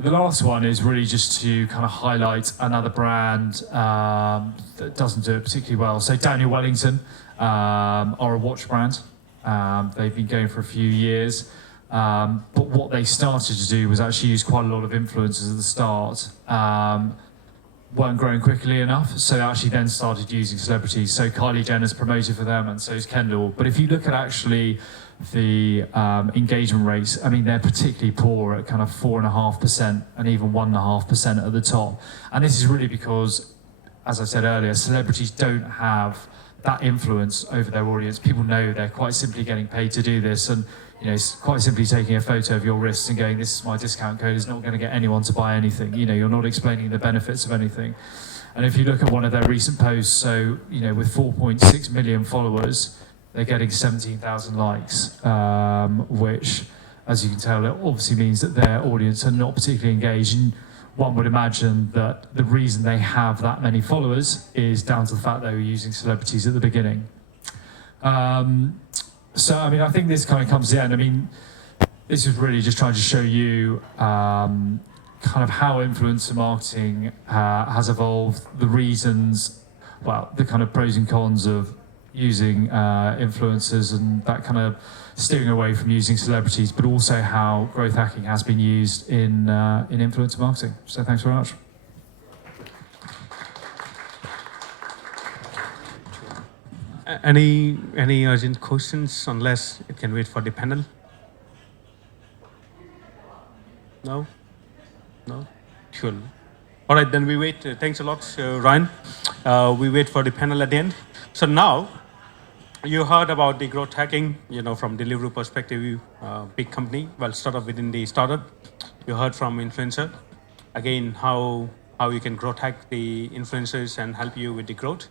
The last one is really just to kind of highlight another brand that doesn't do it particularly well. So Daniel Wellington are a watch brand. They've been going for a few years. But what they started to do was actually use quite a lot of influencers at the start. Weren't growing quickly enough, so they actually then started using celebrities. So Kylie Jenner's promoted for them, and so is Kendall. But if you look at actually the engagement rates, I mean, they're particularly poor at kind of 4.5% and even 1.5% at the top. And this is really because, as I said earlier, celebrities don't have that influence over their audience. People know they're quite simply getting paid to do this, and it's quite simply taking a photo of your wrist and going, "This is my discount code," is not going to get anyone to buy anything. You're not explaining the benefits of anything. And if you look at one of their recent posts, so with 4.6 million followers, they're getting 17,000 likes, which, as you can tell, it obviously means that their audience are not particularly engaged. And one would imagine that the reason they have that many followers is down to the fact they were using celebrities at the beginning. So, I mean, I think this kind of comes to the end. I mean, this is really just trying to show you kind of how influencer marketing has evolved, the reasons, well, the kind of pros and cons of using influencers and that kind of steering away from using celebrities, but also how growth hacking has been used in influencer marketing. So thanks very much. Any urgent questions, unless it can wait for the panel? No? No? Cool. All right, then we wait. Thanks a lot, Ryan. We wait for the panel at the end. So now, you heard about the growth hacking, from Deliveroo perspective, big company, well, startup within the startup. You heard from influencer. Again, how you can growth hack the influencers and help you with the growth.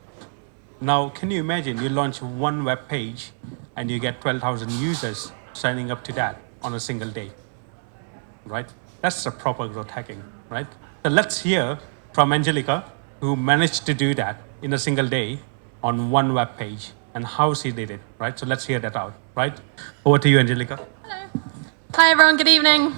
Now, can you imagine you launch one web page and you get 12,000 users signing up to that on a single day, right? That's a proper growth hacking, right? So let's hear from Angelica, who managed to do that in a single day on one web page and how she did it, right? So let's hear that out, right? Over to you, Angelica. Hello. Hi, everyone. Good evening.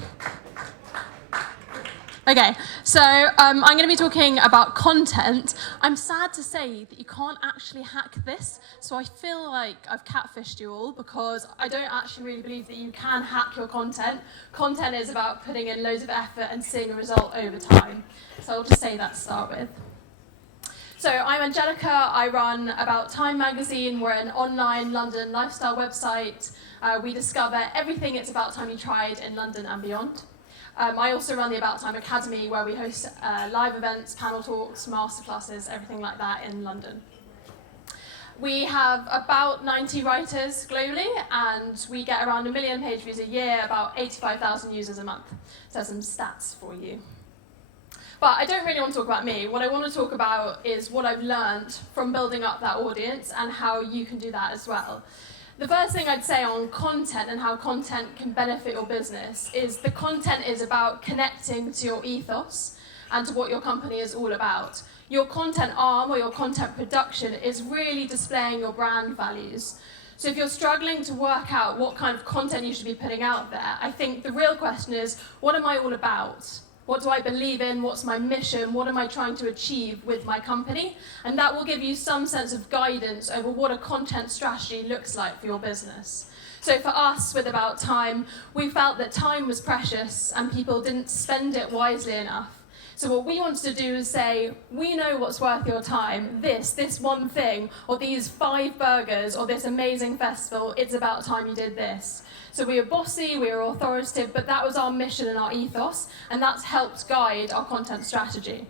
Okay, so I'm going to be talking about content. I'm sad to say that you can't actually hack this, so I feel like I've catfished you all because I don't actually really believe that you can hack your content. Content is about putting in loads of effort and seeing a result over time. So I'll just say that to start with. So I'm Angelica. I run About Time magazine. We're an online London lifestyle website. We discover everything it's about time you tried in London and beyond. I also run the About Time Academy, where we host live events, panel talks, masterclasses, everything like that in London. We have about 90 writers globally, and we get around 1 million page views a year, about 85,000 users a month. So some stats for you. But I don't really want to talk about me. What I want to talk about is what I've learned from building up that audience and how you can do that as well. The first thing I'd say on content and how content can benefit your business is the content is about connecting to your ethos and to what your company is all about. Your content arm or your content production is really displaying your brand values. So if you're struggling to work out what kind of content you should be putting out there, I think the real question is, what am I all about? What do I believe in? What's my mission? What am I trying to achieve with my company? And that will give you some sense of guidance over what a content strategy looks like for your business. So for us, with About Time, we felt that time was precious and people didn't spend it wisely enough. So what we wanted to do is say, we know what's worth your time, this one thing, or these 5 burgers, or this amazing festival, it's about time you did this. So we were bossy, we were authoritative, but that was our mission and our ethos, and that's helped guide our content strategy.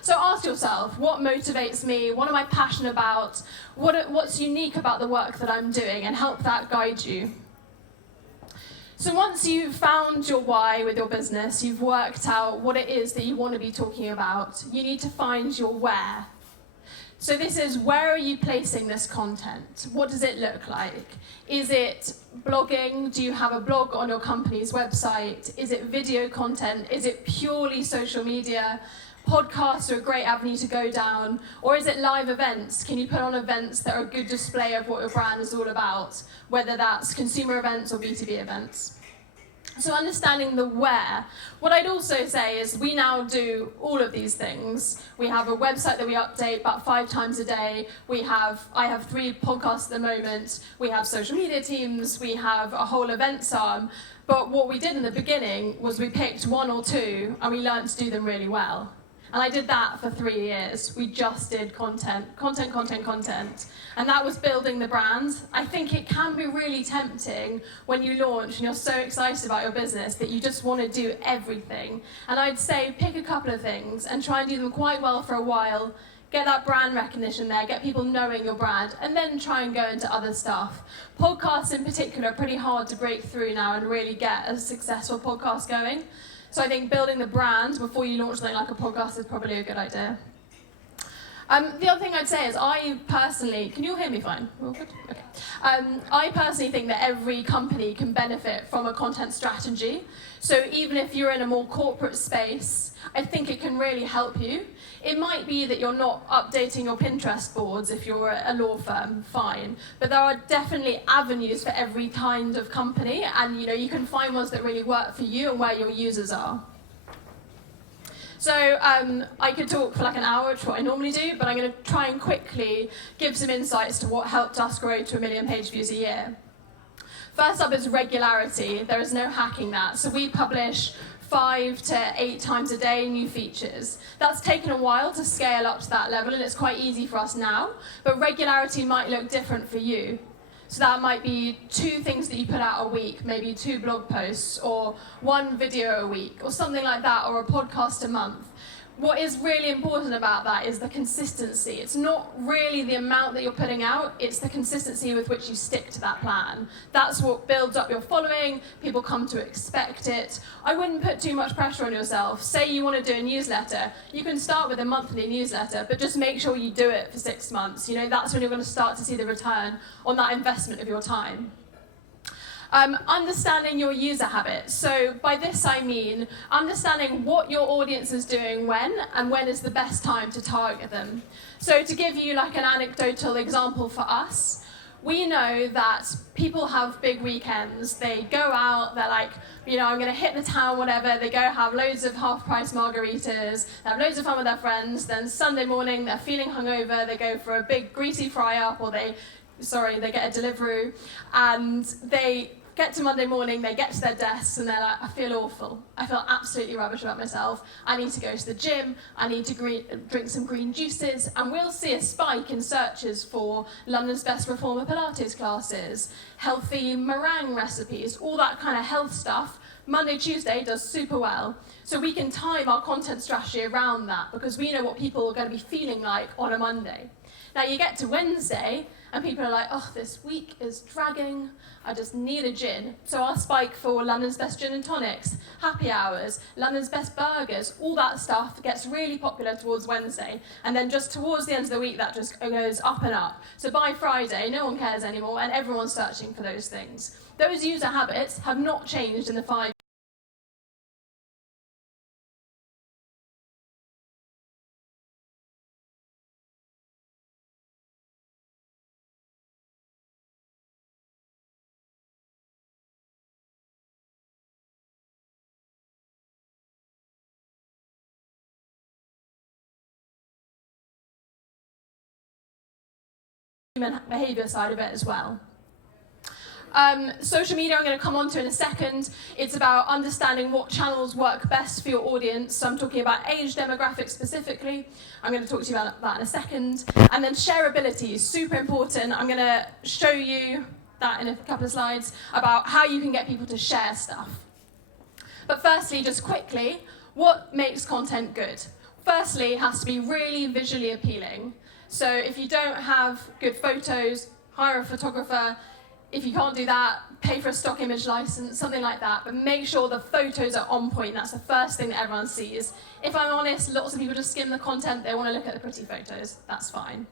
So ask yourself, what motivates me? What am I passionate about? What's unique about the work that I'm doing? And help that guide you. So once you've found your why with your business, you've worked out what it is that you want to be talking about, you need to find your where. So this is, where are you placing this content? What does it look like? Is it blogging? Do you have a blog on your company's website? Is it video content? Is it purely social media? Podcasts are a great avenue to go down. Or is it live events? Can you put on events that are a good display of what your brand is all about? Whether that's consumer events or B2B events. So understanding the where. What I'd also say is we now do all of these things. We have a website that we update about 5 times a day. I have 3 podcasts at the moment. We have social media teams. We have a whole events arm. But what we did in the beginning was we picked 1 or 2 and we learned to do them really well. And I did that for 3 years. We just did content. And that was building the brand. I think it can be really tempting when you launch and you're so excited about your business that you just want to do everything. And I'd say pick a couple of things and try and do them quite well for a while. Get that brand recognition there, get people knowing your brand, and then try and go into other stuff. Podcasts in particular are pretty hard to break through now and really get a successful podcast going. So I think building the brand before you launch something like a podcast is probably a good idea. The other thing I'd say is I personally, can you all hear me fine? All good? Okay. I personally think that every company can benefit from a content strategy. So even if you're in a more corporate space, I think it can really help you. It might be that you're not updating your Pinterest boards if you're a law firm, fine. But there are definitely avenues for every kind of company, and you can find ones that really work for you and where your users are. So I could talk for like an hour, which is what I normally do, but I'm going to try and quickly give some insights to what helped us grow to 1 million page views a year. First up is regularity. There is no hacking that. So we publish 5 to 8 times a day new features. That's taken a while to scale up to that level, and it's quite easy for us now, but regularity might look different for you. So that might be 2 things that you put out a week, maybe 2 blog posts, or 1 video a week, or something like that, or a podcast a month. What is really important about that is the consistency. It's not really the amount that you're putting out, it's the consistency with which you stick to that plan. That's what builds up your following, people come to expect it. I wouldn't put too much pressure on yourself. Say you want to do a newsletter, you can start with a monthly newsletter, but just make sure you do it for 6 months. That's when you're going to start to see the return on that investment of your time. Understanding your user habits. So by this I mean understanding what your audience is doing when, and when is the best time to target them. So to give you like an anecdotal example for us, we know that people have big weekends. They go out, they're like, I'm going to hit the town, whatever. They go have loads of half-price margaritas, they have loads of fun with their friends. Then Sunday morning, they're feeling hungover, they go for a big greasy fry-up, or they get a Deliveroo, and they get to Monday morning, they get to their desks, and they're like, I feel awful. I feel absolutely rubbish about myself. I need to go to the gym. I need to drink some green juices. And we'll see a spike in searches for London's best reformer Pilates classes, healthy meringue recipes, all that kind of health stuff. Monday, Tuesday does super well. So we can time our content strategy around that because we know what people are going to be feeling like on a Monday. Now you get to Wednesday, and people are like, oh, this week is dragging, I just need a gin. So our spike for London's best gin and tonics, happy hours, London's best burgers, all that stuff gets really popular towards Wednesday. And then just towards the end of the week, that just goes up and up. So by Friday, no one cares anymore, and everyone's searching for those things. Those user habits have not changed in the 5 human behaviour side of it as well. Social media I'm going to come on to in a second. It's about understanding what channels work best for your audience. So I'm talking about age demographics specifically. I'm going to talk to you about that in a second. And then shareability is super important. I'm going to show you that in a couple of slides about how you can get people to share stuff. But firstly, just quickly, what makes content good? Firstly, it has to be really visually appealing. So if you don't have good photos, hire a photographer. If you can't do that, pay for a stock image license, something like that. But make sure the photos are on point. That's the first thing that everyone sees. If I'm honest, lots of people just skim the content. They want to look at the pretty photos. That's fine.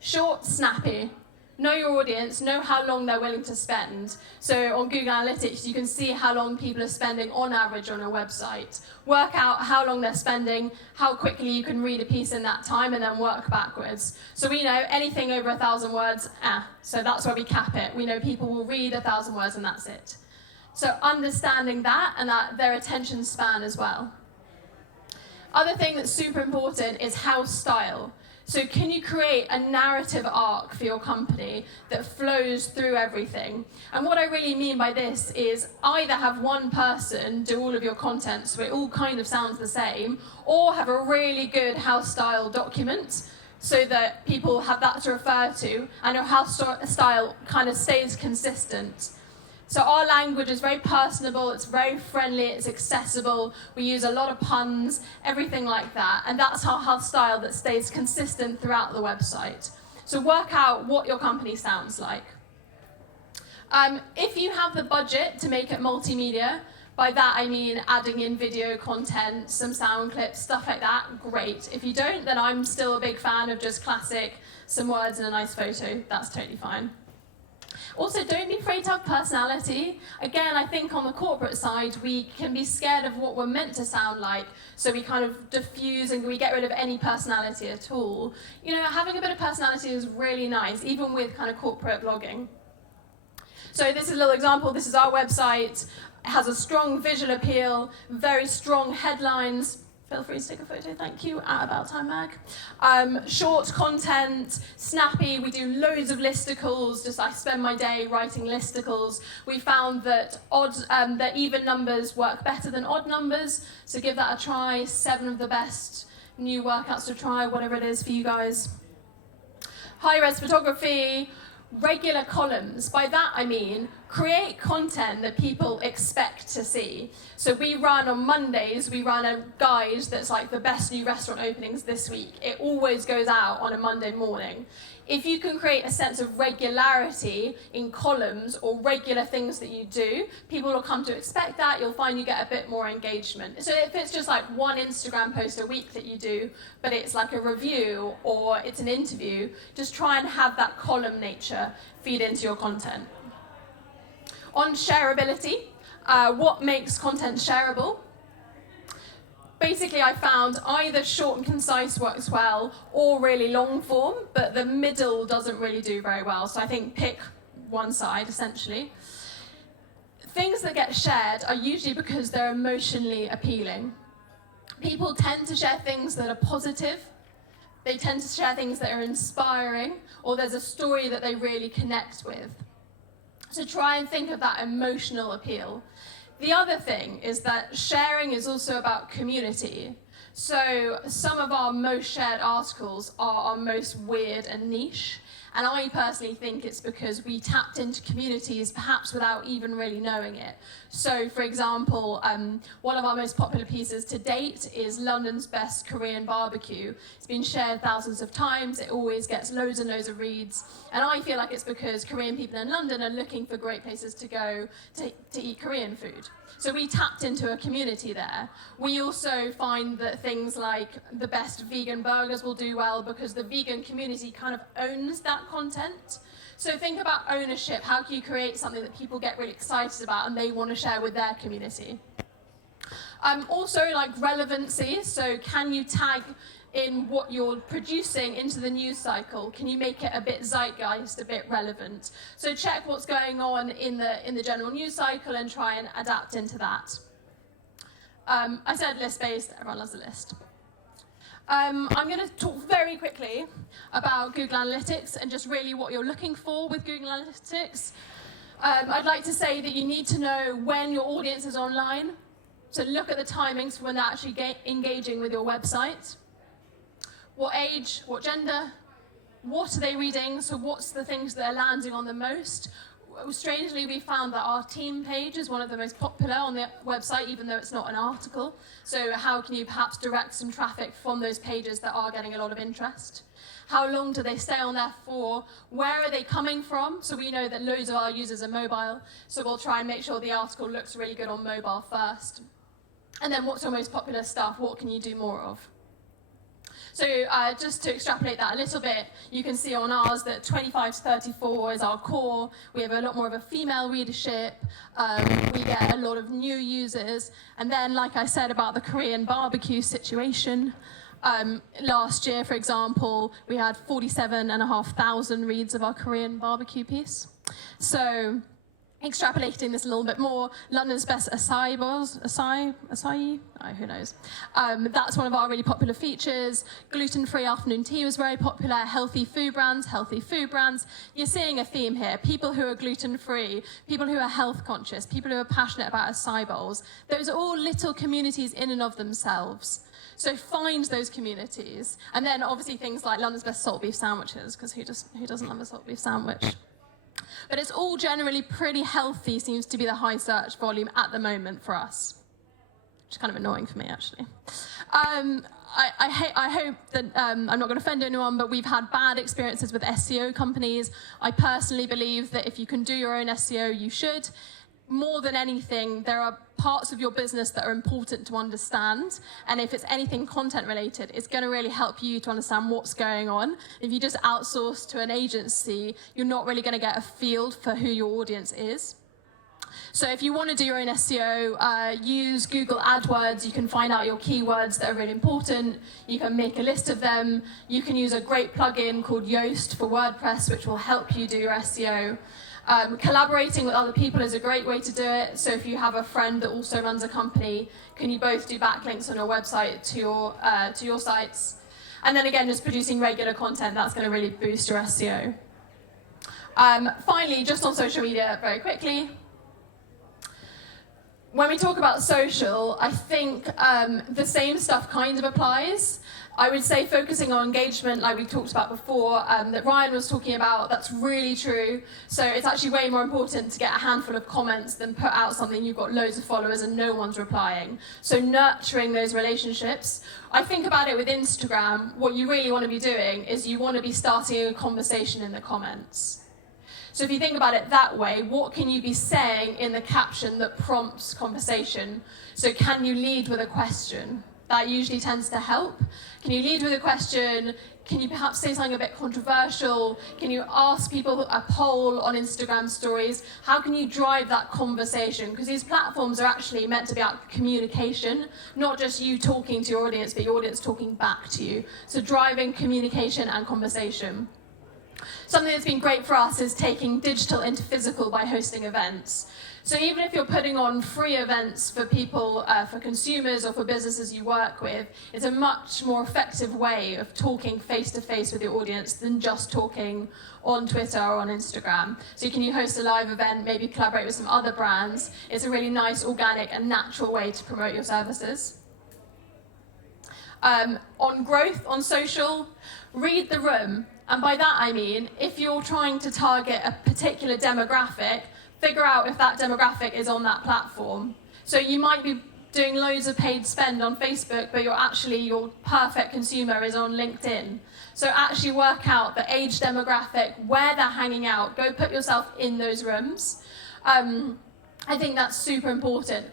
Short, snappy. Know your audience, know how long they're willing to spend. So on Google Analytics, you can see how long people are spending on average on a website. Work out how long they're spending, how quickly you can read a piece in that time, and then work backwards. So we know anything over 1,000 words, so that's where we cap it. We know people will read 1,000 words and that's it. So understanding that and that their attention span as well. Other thing that's super important is house style. So can you create a narrative arc for your company that flows through everything? And what I really mean by this is either have one person do all of your content so it all kind of sounds the same, or have a really good house style document so that people have that to refer to and your house style kind of stays consistent. So our language is very personable, it's very friendly, it's accessible, we use a lot of puns, everything like that, and that's our house style that stays consistent throughout the website. So work out what your company sounds like. If you have the budget to make it multimedia, By that I mean adding in video content, some sound clips, stuff like that, great. If you don't, then I'm still a big fan of just classic, some words and a nice photo, that's totally fine. Also, don't be afraid to have personality. Again, I think on the corporate side, we can be scared of what we're meant to sound like, so we kind of diffuse and we get rid of any personality at all. You know, having a bit of personality is really nice, even with kind of corporate blogging. So this is a little example. This is our website. It has a strong visual appeal, very strong headlines. Feel free to take a photo, thank you, at About Time Mag. Short content, snappy, we do loads of listicles, I spend my day writing listicles. We found that that even numbers work better than odd numbers, so give that a try. 7 of the best new workouts to try, whatever it is for you guys. High-res photography, regular columns. By that I mean create content that people expect to see. So we run on Mondays, we run a guide that's like the best new restaurant openings this week. It always goes out on a Monday morning. If you can create a sense of regularity in columns or regular things that you do, people will come to expect that. You'll find you get a bit more engagement. So if it's just like one Instagram post a week that you do, but it's like a review or it's an interview, just try and have that column nature feed into your content. On shareability, what makes content shareable? Basically, I found either short and concise works well or really long form, but the middle doesn't really do very well. So I think pick one side, essentially. Things that get shared are usually because they're emotionally appealing. People tend to share things that are positive. They tend to share things that are inspiring, or there's a story that they really connect with. So try and think of that emotional appeal. The other thing is that sharing is also about community. So some of our most shared articles are our most weird and niche. And I personally think it's because we tapped into communities perhaps without even really knowing it. So for example, one of our most popular pieces to date is London's best Korean barbecue. It's been shared thousands of times. It always gets loads and loads of reads. And I feel like it's because Korean people in London are looking for great places to go to eat Korean food. So we tapped into a community there. We also find that things like the best vegan burgers will do well because the vegan community kind of owns that content. So think about ownership. How can you create something that people get really excited about and they want to share with their community? Also, like relevancy. So can you tag in what you're producing into the news cycle? Can you make it a bit zeitgeist, a bit relevant? So check what's going on in the general news cycle and try and adapt into that. I said list-based, everyone loves a list. I'm going to talk very quickly about Google Analytics and just really what you're looking for with Google Analytics. I'd like to say that you need to know when your audience is online. So look at the timings for when they're actually engaging with your website. What age, what gender, what are they reading? So what's the things that are landing on the most? Strangely, we found that our team page is one of the most popular on the website, even though it's not an article. So how can you perhaps direct some traffic from those pages that are getting a lot of interest? How long do they stay on there for? Where are they coming from? So we know that loads of our users are mobile, so we'll try and make sure the article looks really good on mobile first. And then what's your most popular stuff? What can you do more of? So just to extrapolate that a little bit, you can see on ours that 25 to 34 is our core. We have a lot more of a female readership. We get a lot of new users. And then, like I said about the Korean barbecue situation, last year, for example, we had 47,500 reads of our Korean barbecue piece. So extrapolating this a little bit more, London's best acai, who knows? That's one of our really popular features. Gluten-free afternoon tea was very popular. Healthy food brands. You're seeing a theme here. People who are gluten-free, people who are health conscious, people who are passionate about acai bowls. Those are all little communities in and of themselves. So find those communities. And then obviously things like London's best salt beef sandwiches, because who doesn't love a salt beef sandwich? But it's all generally pretty healthy, seems to be the high search volume at the moment for us. Which is kind of annoying for me, actually. I hope that I'm not going to offend anyone, but we've had bad experiences with SEO companies. I personally believe that if you can do your own SEO, you should. More than anything, there are parts of your business that are important to understand. And if it's anything content related, it's going to really help you to understand what's going on. If you just outsource to an agency, you're not really going to get a feel for who your audience is. So if you want to do your own SEO, use Google AdWords. You can find out your keywords that are really important. You can make a list of them. You can use a great plugin called Yoast for WordPress, which will help you do your SEO. Collaborating with other people is a great way to do it. So if you have a friend that also runs a company, can you both do backlinks on your website to your sites? And then again, just producing regular content, that's going to really boost your SEO. Finally, just on social media, very quickly. When we talk about social, I think the same stuff kind of applies. I would say focusing on engagement, like we talked about before, that Ryan was talking about, that's really true. So it's actually way more important to get a handful of comments than put out something you've got loads of followers and no one's replying. So nurturing those relationships. I think about it with Instagram, what you really want to be doing is you want to be starting a conversation in the comments. So if you think about it that way, what can you be saying in the caption that prompts conversation? So can you lead with a question? That usually tends to help. Can you lead with a question? Can you perhaps say something a bit controversial? Can you ask people a poll on Instagram stories? How can you drive that conversation? Because these platforms are actually meant to be about communication, not just you talking to your audience, but your audience talking back to you. So driving communication and conversation. Something that's been great for us is taking digital into physical by hosting events. So even if you're putting on free events for people, for consumers or for businesses you work with, it's a much more effective way of talking face-to-face with your audience than just talking on Twitter or on Instagram. So can you host a live event, maybe collaborate with some other brands? It's a really nice, organic and natural way to promote your services. On growth, on social, read the room. And by that I mean, if you're trying to target a particular demographic, figure out if that demographic is on that platform. So you might be doing loads of paid spend on Facebook, but your perfect consumer is on LinkedIn. So actually work out the age demographic, where they're hanging out, go put yourself in those rooms. I think that's super important.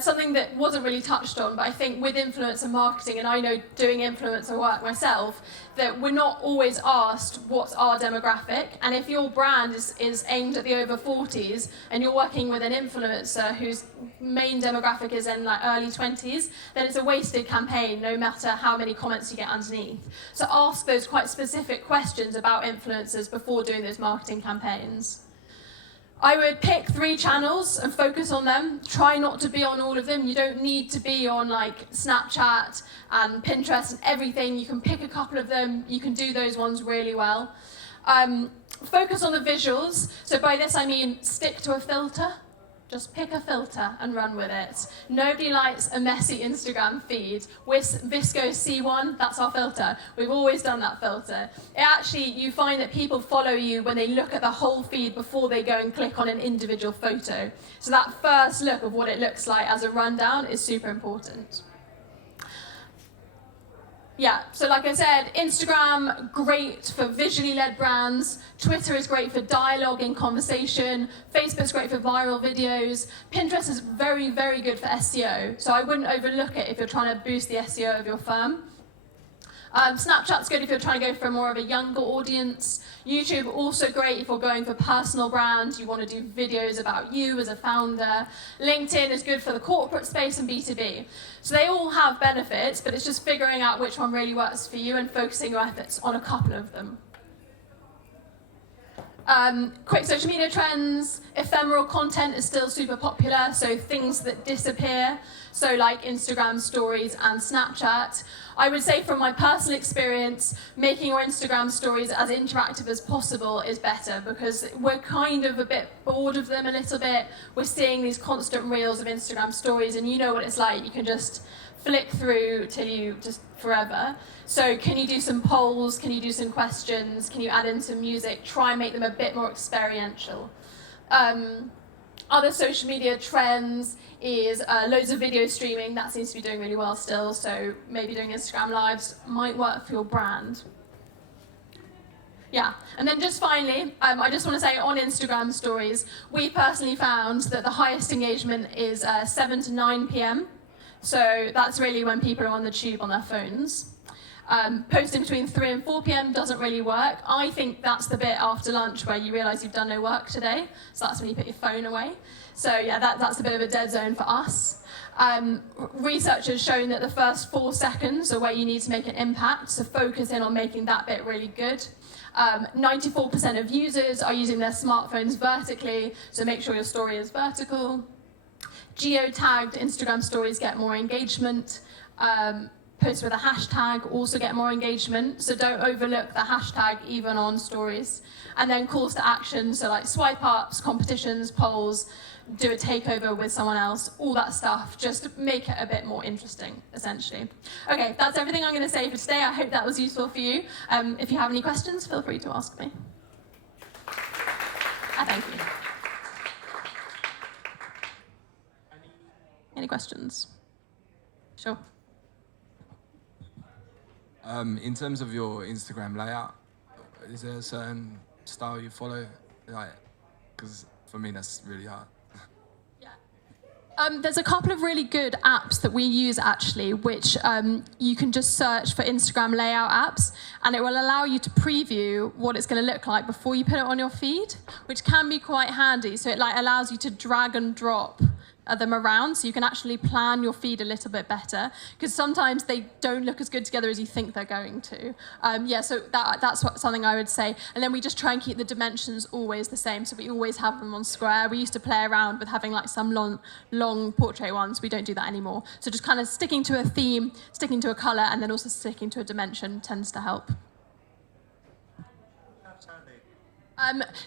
Something that wasn't really touched on, but I think with influencer marketing, and I know doing influencer work myself, that we're not always asked what's our demographic. And if your brand is aimed at the over 40s and you're working with an influencer whose main demographic is in like early 20s, then it's a wasted campaign no matter how many comments you get underneath. So ask those quite specific questions about influencers before doing those marketing campaigns. I would pick 3 channels and focus on them. Try not to be on all of them. You don't need to be on like Snapchat and Pinterest and everything. You can pick a couple of them. You can do those ones really well. Focus on the visuals. So by this I mean stick to a filter. Just pick a filter and run with it. Nobody likes a messy Instagram feed. Visco C1, that's our filter. We've always done that filter. You find that people follow you when they look at the whole feed before they go and click on an individual photo. So that first look of what it looks like as a rundown is super important. Yeah, so like I said, Instagram, great for visually led brands. Twitter is great for dialogue and conversation. Facebook's great for viral videos. Pinterest is very, very good for SEO. So I wouldn't overlook it if you're trying to boost the SEO of your firm. Snapchat's good if you're trying to go for more of a younger audience. YouTube, also great if you're going for personal brands, you want to do videos about you as a founder. LinkedIn is good for the corporate space and B2B. So they all have benefits, but it's just figuring out which one really works for you and focusing your efforts on a couple of them. Quick social media trends. Ephemeral content is still super popular, so things that disappear, so like Instagram stories and Snapchat. I would say from my personal experience, making your Instagram stories as interactive as possible is better because we're kind of a bit bored of them a little bit. We're seeing these constant reels of Instagram stories and you know what it's like. You can just flick through till you just forever. So can you do some polls? Can you do some questions? Can you add in some music? Try and make them a bit more experiential. Other social media trends is loads of video streaming. That seems to be doing really well still. So maybe doing Instagram lives might work for your brand. Yeah, and then just finally, I just want to say on Instagram stories, we personally found that the highest engagement is 7 to 9 p.m. So that's really when people are on the tube on their phones. Posting between 3 and 4 p.m. doesn't really work. I think that's the bit after lunch where you realise you've done no work today. So that's when you put your phone away. So yeah, that's a bit of a dead zone for us. Research has shown that the first 4 seconds are where you need to make an impact, so focus in on making that bit really good. 94% of users are using their smartphones vertically, so make sure your story is vertical. Geo-tagged Instagram stories get more engagement. Posts with a hashtag also get more engagement, so don't overlook the hashtag even on stories. And then calls to action, so like swipe ups, competitions, polls, do a takeover with someone else, all that stuff, just make it a bit more interesting, essentially. Okay, that's everything I'm going to say for today. I hope that was useful for you. If you have any questions, feel free to ask me. Thank you. Any questions? Sure. In terms of your Instagram layout, is there a certain style you follow? Like, because for me that's really hard. There's a couple of really good apps that we use actually, which you can just search for Instagram layout apps, and it will allow you to preview what it's going to look like before you put it on your feed, which can be quite handy. So it like allows you to drag and drop them around, so you can actually plan your feed a little bit better, because sometimes they don't look as good together as you think they're going to. Yeah, so that's something I would say. And then we just try and keep the dimensions always the same, so we always have them on square. We used to play around with having like some long portrait ones. We don't do that anymore. So just kind of sticking to a theme, sticking to a color, and then also sticking to a dimension tends to help.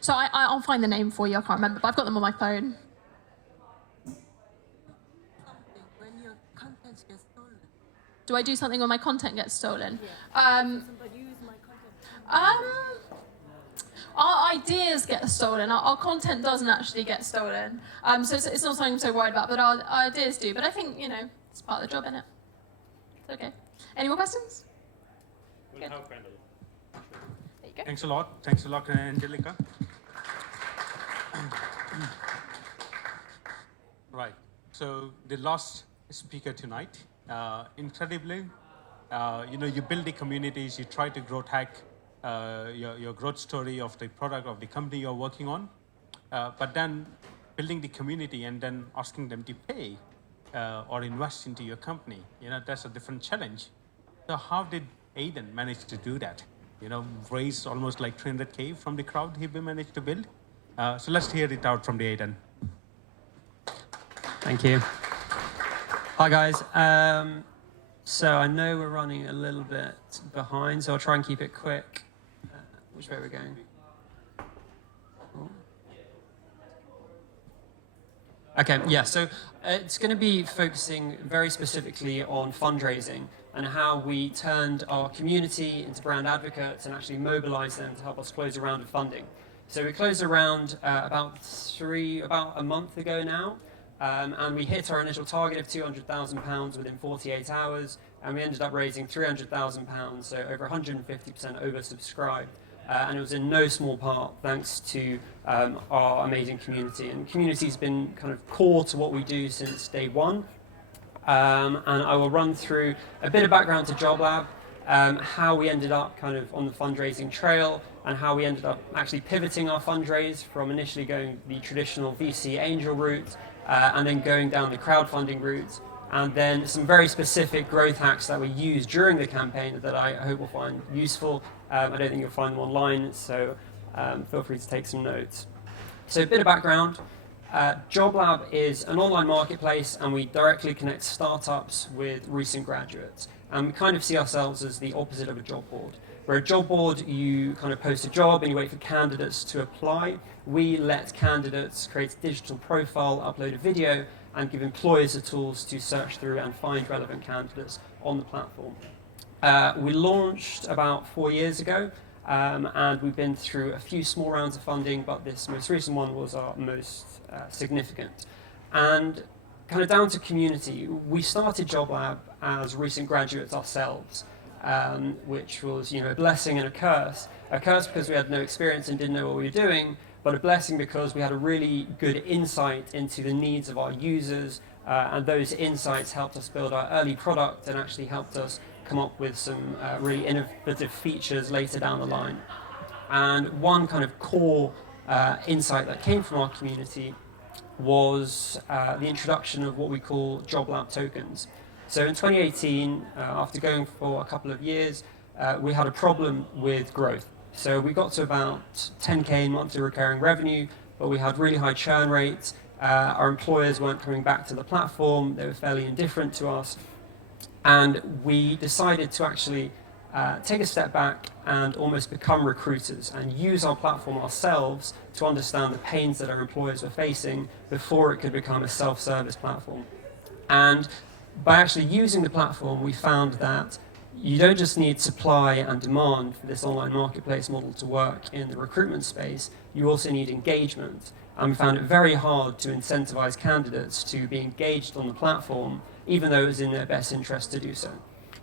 So I'll find the name for you. I can't remember, but I've got them on my phone. Do I do something when my content gets stolen? Yeah. Our ideas get stolen. Our content doesn't actually get stolen. So it's not something I'm so worried about, but our ideas do. But I think, you know, it's part of the job, isn't it? It's okay. Any more questions? We'll have panel. There you go. Thanks a lot. Thanks a lot, Angelica. Right. So the last speaker tonight. Incredibly, you know, you build the communities, you try to growth hack your growth story of the product of the company you're working on, but then building the community and then asking them to pay or invest into your company, you know, that's a different challenge. So how did Aidan manage to do that? You know, raise almost like 300K from the crowd he managed to build. So let's hear it out from the Aidan. Thank you. Hi guys, so I know we're running a little bit behind, so I'll try and keep it quick. Which way are we going? Oh. Okay, yeah, so it's going to be focusing very specifically on fundraising and how we turned our community into brand advocates and actually mobilized them to help us close a round of funding. So we closed a round about a month ago now. And we hit our initial target of £200,000 within 48 hours, and we ended up raising £300,000, so over 150% oversubscribed. And it was in no small part thanks to our amazing community. And community's been kind of core to what we do since day one. And I will run through a bit of background to JobLab, how we ended up kind of on the fundraising trail, and how we ended up actually pivoting our fundraise from initially going the traditional VC angel route, and then going down the crowdfunding route, and then some very specific growth hacks that we used during the campaign that I hope will find useful. I don't think you'll find them online, so feel free to take some notes. So a bit of background. JobLab is an online marketplace, and we directly connect startups with recent graduates. And we kind of see ourselves as the opposite of a job board. Where a job board, you kind of post a job and you wait for candidates to apply. We let candidates create a digital profile, upload a video, and give employers the tools to search through and find relevant candidates on the platform. We launched about 4 years ago, and we've been through a few small rounds of funding, but this most recent one was our most significant. And kind of down to community, we started JobLab as recent graduates ourselves. which was, a blessing and a curse. A curse because we had no experience and didn't know what we were doing, but a blessing because we had a really good insight into the needs of our users, and those insights helped us build our early product and actually helped us come up with some really innovative features later down the line. And one kind of core insight that came from our community was the introduction of what we call job lab tokens. So in 2018, after going for a couple of years, we had a problem with growth. So we got to about 10K in monthly recurring revenue, but we had really high churn rates. Our employers weren't coming back to the platform. They were fairly indifferent to us. And we decided to actually take a step back and almost become recruiters and use our platform ourselves to understand the pains that our employers were facing before it could become a self-service platform. And by actually using the platform, we found that you don't just need supply and demand for this online marketplace model to work in the recruitment space, you also need engagement. And we found it very hard to incentivize candidates to be engaged on the platform, even though it was in their best interest to do so.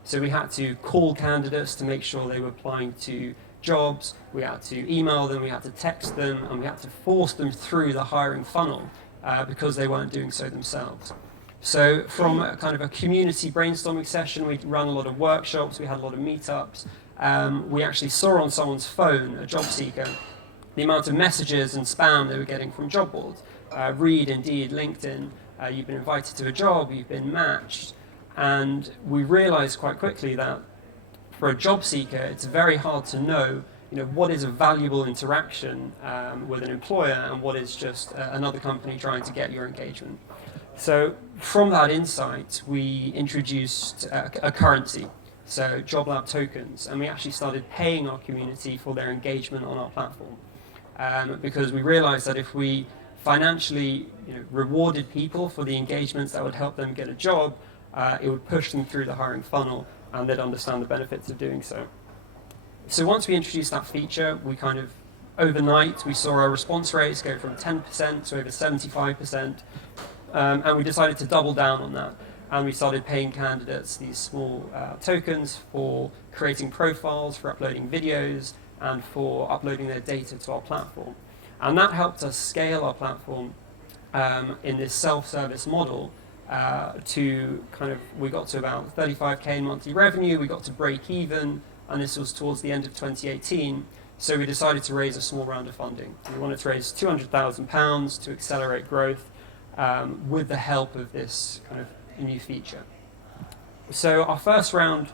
So we had to call candidates to make sure they were applying to jobs, we had to email them, we had to text them, and we had to force them through the hiring funnel because they weren't doing so themselves. So from a kind of a community brainstorming session, we ran a lot of workshops, we had a lot of meetups. We actually saw on someone's phone, a job seeker, the amount of messages and spam they were getting from job boards. Read, Indeed, LinkedIn, you've been invited to a job, you've been matched. And we realized quite quickly that for a job seeker, it's very hard to know, what is a valuable interaction with an employer and what is just another company trying to get your engagement. So from that insight, we introduced a currency, so job lab tokens, and we actually started paying our community for their engagement on our platform. Because we realized that if we financially rewarded people for the engagements that would help them get a job, it would push them through the hiring funnel and they'd understand the benefits of doing so. So once we introduced that feature, we kind of, overnight, we saw our response rates go from 10% to over 75%. And we decided to double down on that. And we started paying candidates these small tokens for creating profiles, for uploading videos, and for uploading their data to our platform. And that helped us scale our platform in this self-service model to we got to about 35K in monthly revenue, we got to break even, and this was towards the end of 2018. So we decided to raise a small round of funding. We wanted to raise £200,000 to accelerate growth with the help of this kind of new feature. So our first round,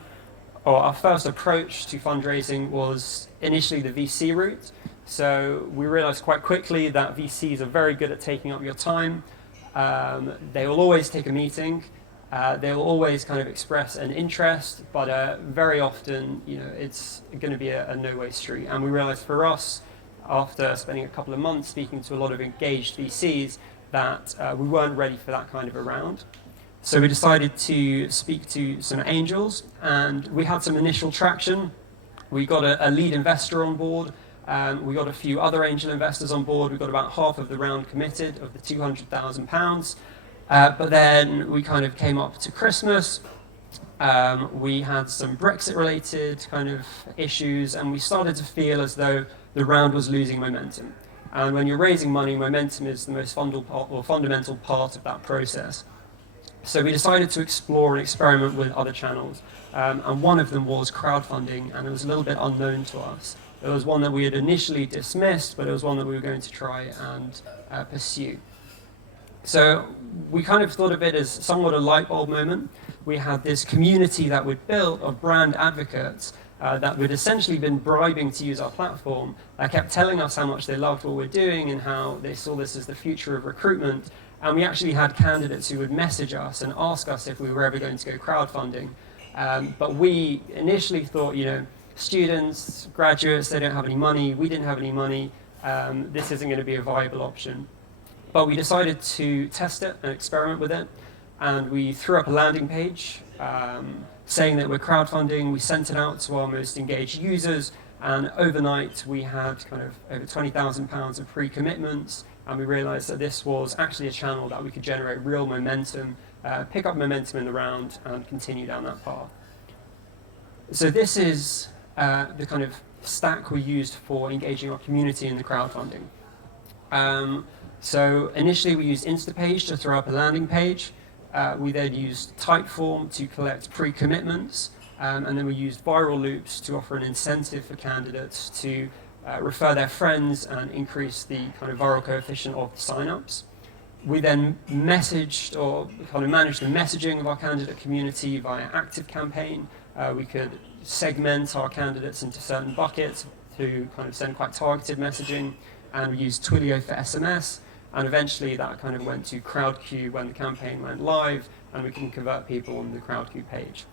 or our first approach to fundraising was initially the VC route. So we realized quite quickly that VCs are very good at taking up your time. They will always take a meeting. They will always kind of express an interest, but very often, it's going to be a no-way street. And we realized for us, after spending a couple of months speaking to a lot of engaged VCs, that we weren't ready for that kind of a round. So we decided to speak to some angels, and we had some initial traction. We got a lead investor on board. We got a few other angel investors on board. We got about half of the round committed of the £200,000. But then we kind of came up to Christmas. We had some Brexit-related kind of issues, and we started to feel as though the round was losing momentum. And when you're raising money, momentum is the most fundamental part of that process. So we decided to explore and experiment with other channels. And one of them was crowdfunding, and it was a little bit unknown to us. It was one that we had initially dismissed, but it was one that we were going to try and pursue. So we kind of thought of it as somewhat a light bulb moment. We had this community that we'd built of brand advocates that we'd essentially been bribing to use our platform. They kept telling us how much they loved what we're doing and how they saw this as the future of recruitment. And we actually had candidates who would message us and ask us if we were ever going to go crowdfunding. But we initially thought, students, graduates, they don't have any money. We didn't have any money. This isn't going to be a viable option. But we decided to test it and experiment with it. And we threw up a landing page saying that we're crowdfunding. We sent it out to our most engaged users. And overnight, we had kind of over £20,000 of pre-commitments. And we realized that this was actually a channel that we could generate real momentum, pick up momentum in the round, and continue down that path. So this is the kind of stack we used for engaging our community in the crowdfunding. So initially we used Instapage to throw up a landing page. We then used Typeform to collect pre-commitments. And then we used viral loops to offer an incentive for candidates to refer their friends and increase the kind of viral coefficient of the signups. We then messaged or kind of managed the messaging of our candidate community via ActiveCampaign. We could segment our candidates into certain buckets to kind of send quite targeted messaging, and we used Twilio for SMS, and eventually that kind of went to CrowdQ when the campaign went live, and we can convert people on the CrowdQ page.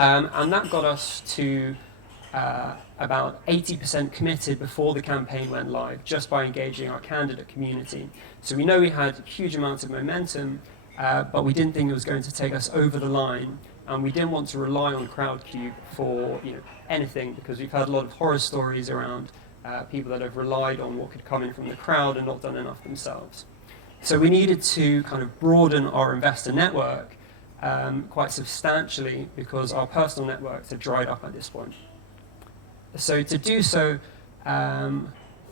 And that got us to about 80% committed before the campaign went live, just by engaging our candidate community. So we know we had huge amounts of momentum, but we didn't think it was going to take us over the line, and we didn't want to rely on CrowdQ for anything, because we've heard a lot of horror stories around people that have relied on what could come in from the crowd and not done enough themselves. So we needed to kind of broaden our investor network quite substantially, because our personal networks had dried up at this point. So to do so,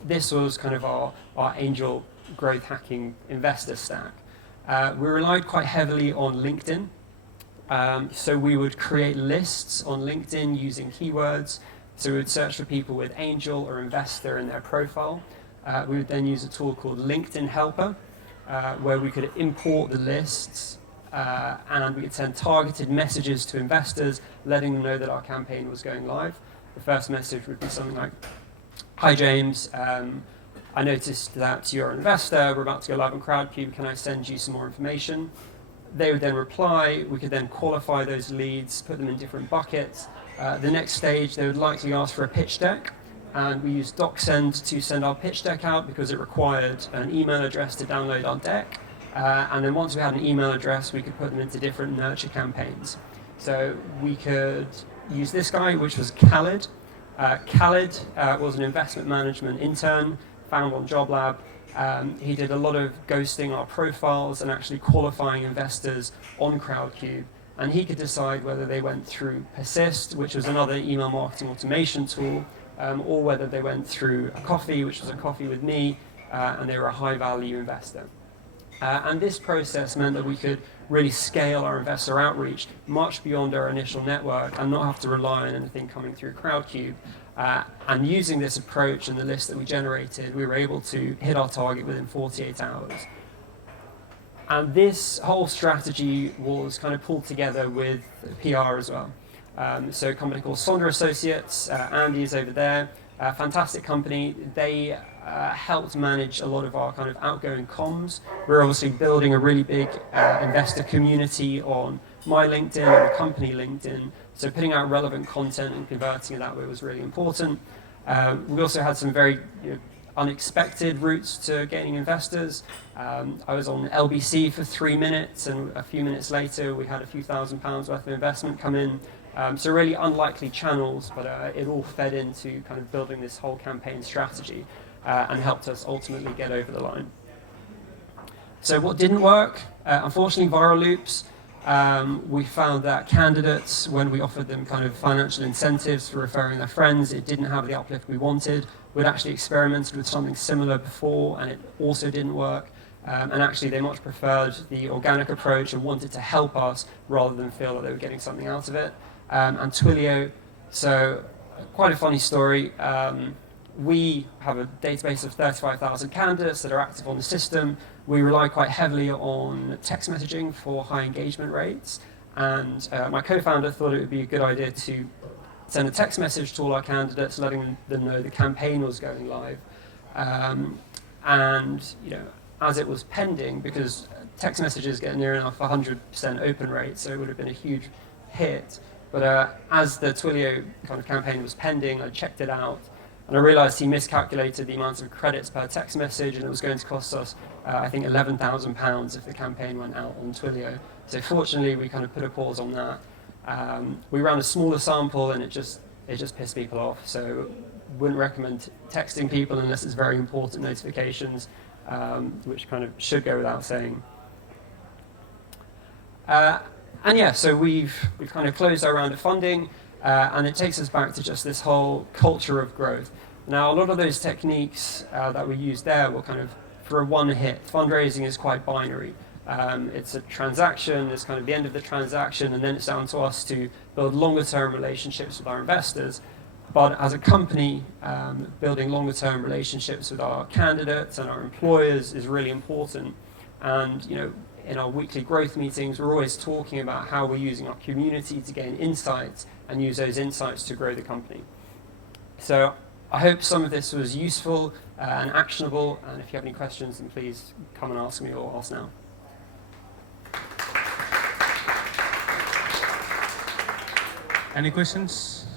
this was kind of our angel growth hacking investor stack. We relied quite heavily on LinkedIn. So we would create lists on LinkedIn using keywords. So we would search for people with angel or investor in their profile. We would then use a tool called LinkedIn Helper, where we could import the lists, and we could send targeted messages to investors, letting them know that our campaign was going live. The first message would be something like, "Hi James, I noticed that you're an investor, we're about to go live on CrowdQ, can I send you some more information?" They would then reply, we could then qualify those leads, put them in different buckets. The next stage, they would likely ask for a pitch deck, and we used DocSend to send our pitch deck out because it required an email address to download our deck. And then once we had an email address, we could put them into different nurture campaigns. So we could use this guy, which was Khaled. Khaled was an investment management intern found on JobLab. He did a lot of ghosting our profiles and actually qualifying investors on CrowdQ. And he could decide whether they went through Persist, which was another email marketing automation tool, or whether they went through a coffee, which was a coffee with me, and they were a high-value investor. And this process meant that we could really scale our investor outreach much beyond our initial network and not have to rely on anything coming through CrowdQ. And using this approach and the list that we generated, we were able to hit our target within 48 hours. And this whole strategy was kind of pulled together with PR as well. So a company called Sonder Associates, Andy is over there, a fantastic company. They helped manage a lot of our kind of outgoing comms. We're obviously building a really big investor community on my LinkedIn and the company LinkedIn. So putting out relevant content and converting it that way was really important. We also had some very unexpected routes to gaining investors. I was on LBC for 3 minutes, and a few minutes later we had a few £1,000s worth of investment come in. So really unlikely channels, but it all fed into kind of building this whole campaign strategy and helped us ultimately get over the line. So what didn't work? Unfortunately, viral loops. We found that candidates, when we offered them kind of financial incentives for referring their friends, it didn't have the uplift we wanted. We'd actually experimented with something similar before, and it also didn't work. And actually, they much preferred the organic approach and wanted to help us rather than feel that they were getting something out of it. And Twilio, so quite a funny story. We have a database of 35,000 candidates that are active on the system. We rely quite heavily on text messaging for high engagement rates. And my co-founder thought it would be a good idea to send a text message to all our candidates, letting them know the campaign was going live. And as it was pending, because text messages get near enough 100% open rate, so it would have been a huge hit. But as the Twilio kind of campaign was pending, I checked it out, and I realized he miscalculated the amount of credits per text message, and it was going to cost us, I think, £11,000 if the campaign went out on Twilio. So fortunately, we kind of put a pause on that. We ran a smaller sample, and it just pissed people off. So wouldn't recommend texting people unless it's very important notifications, which kind of should go without saying. And yeah, so we've kind of closed our round of funding. And it takes us back to just this whole culture of growth. Now, a lot of those techniques that we use there were kind of for a one hit. Fundraising is quite binary. It's a transaction, it's kind of the end of the transaction, and then it's down to us to build longer term relationships with our investors. But as a company, building longer term relationships with our candidates and our employers is really important. And in our weekly growth meetings, we're always talking about how we're using our community to gain insights and use those insights to grow the company. So I hope some of this was useful and actionable, and if you have any questions, then please come and ask me or ask now. Any questions?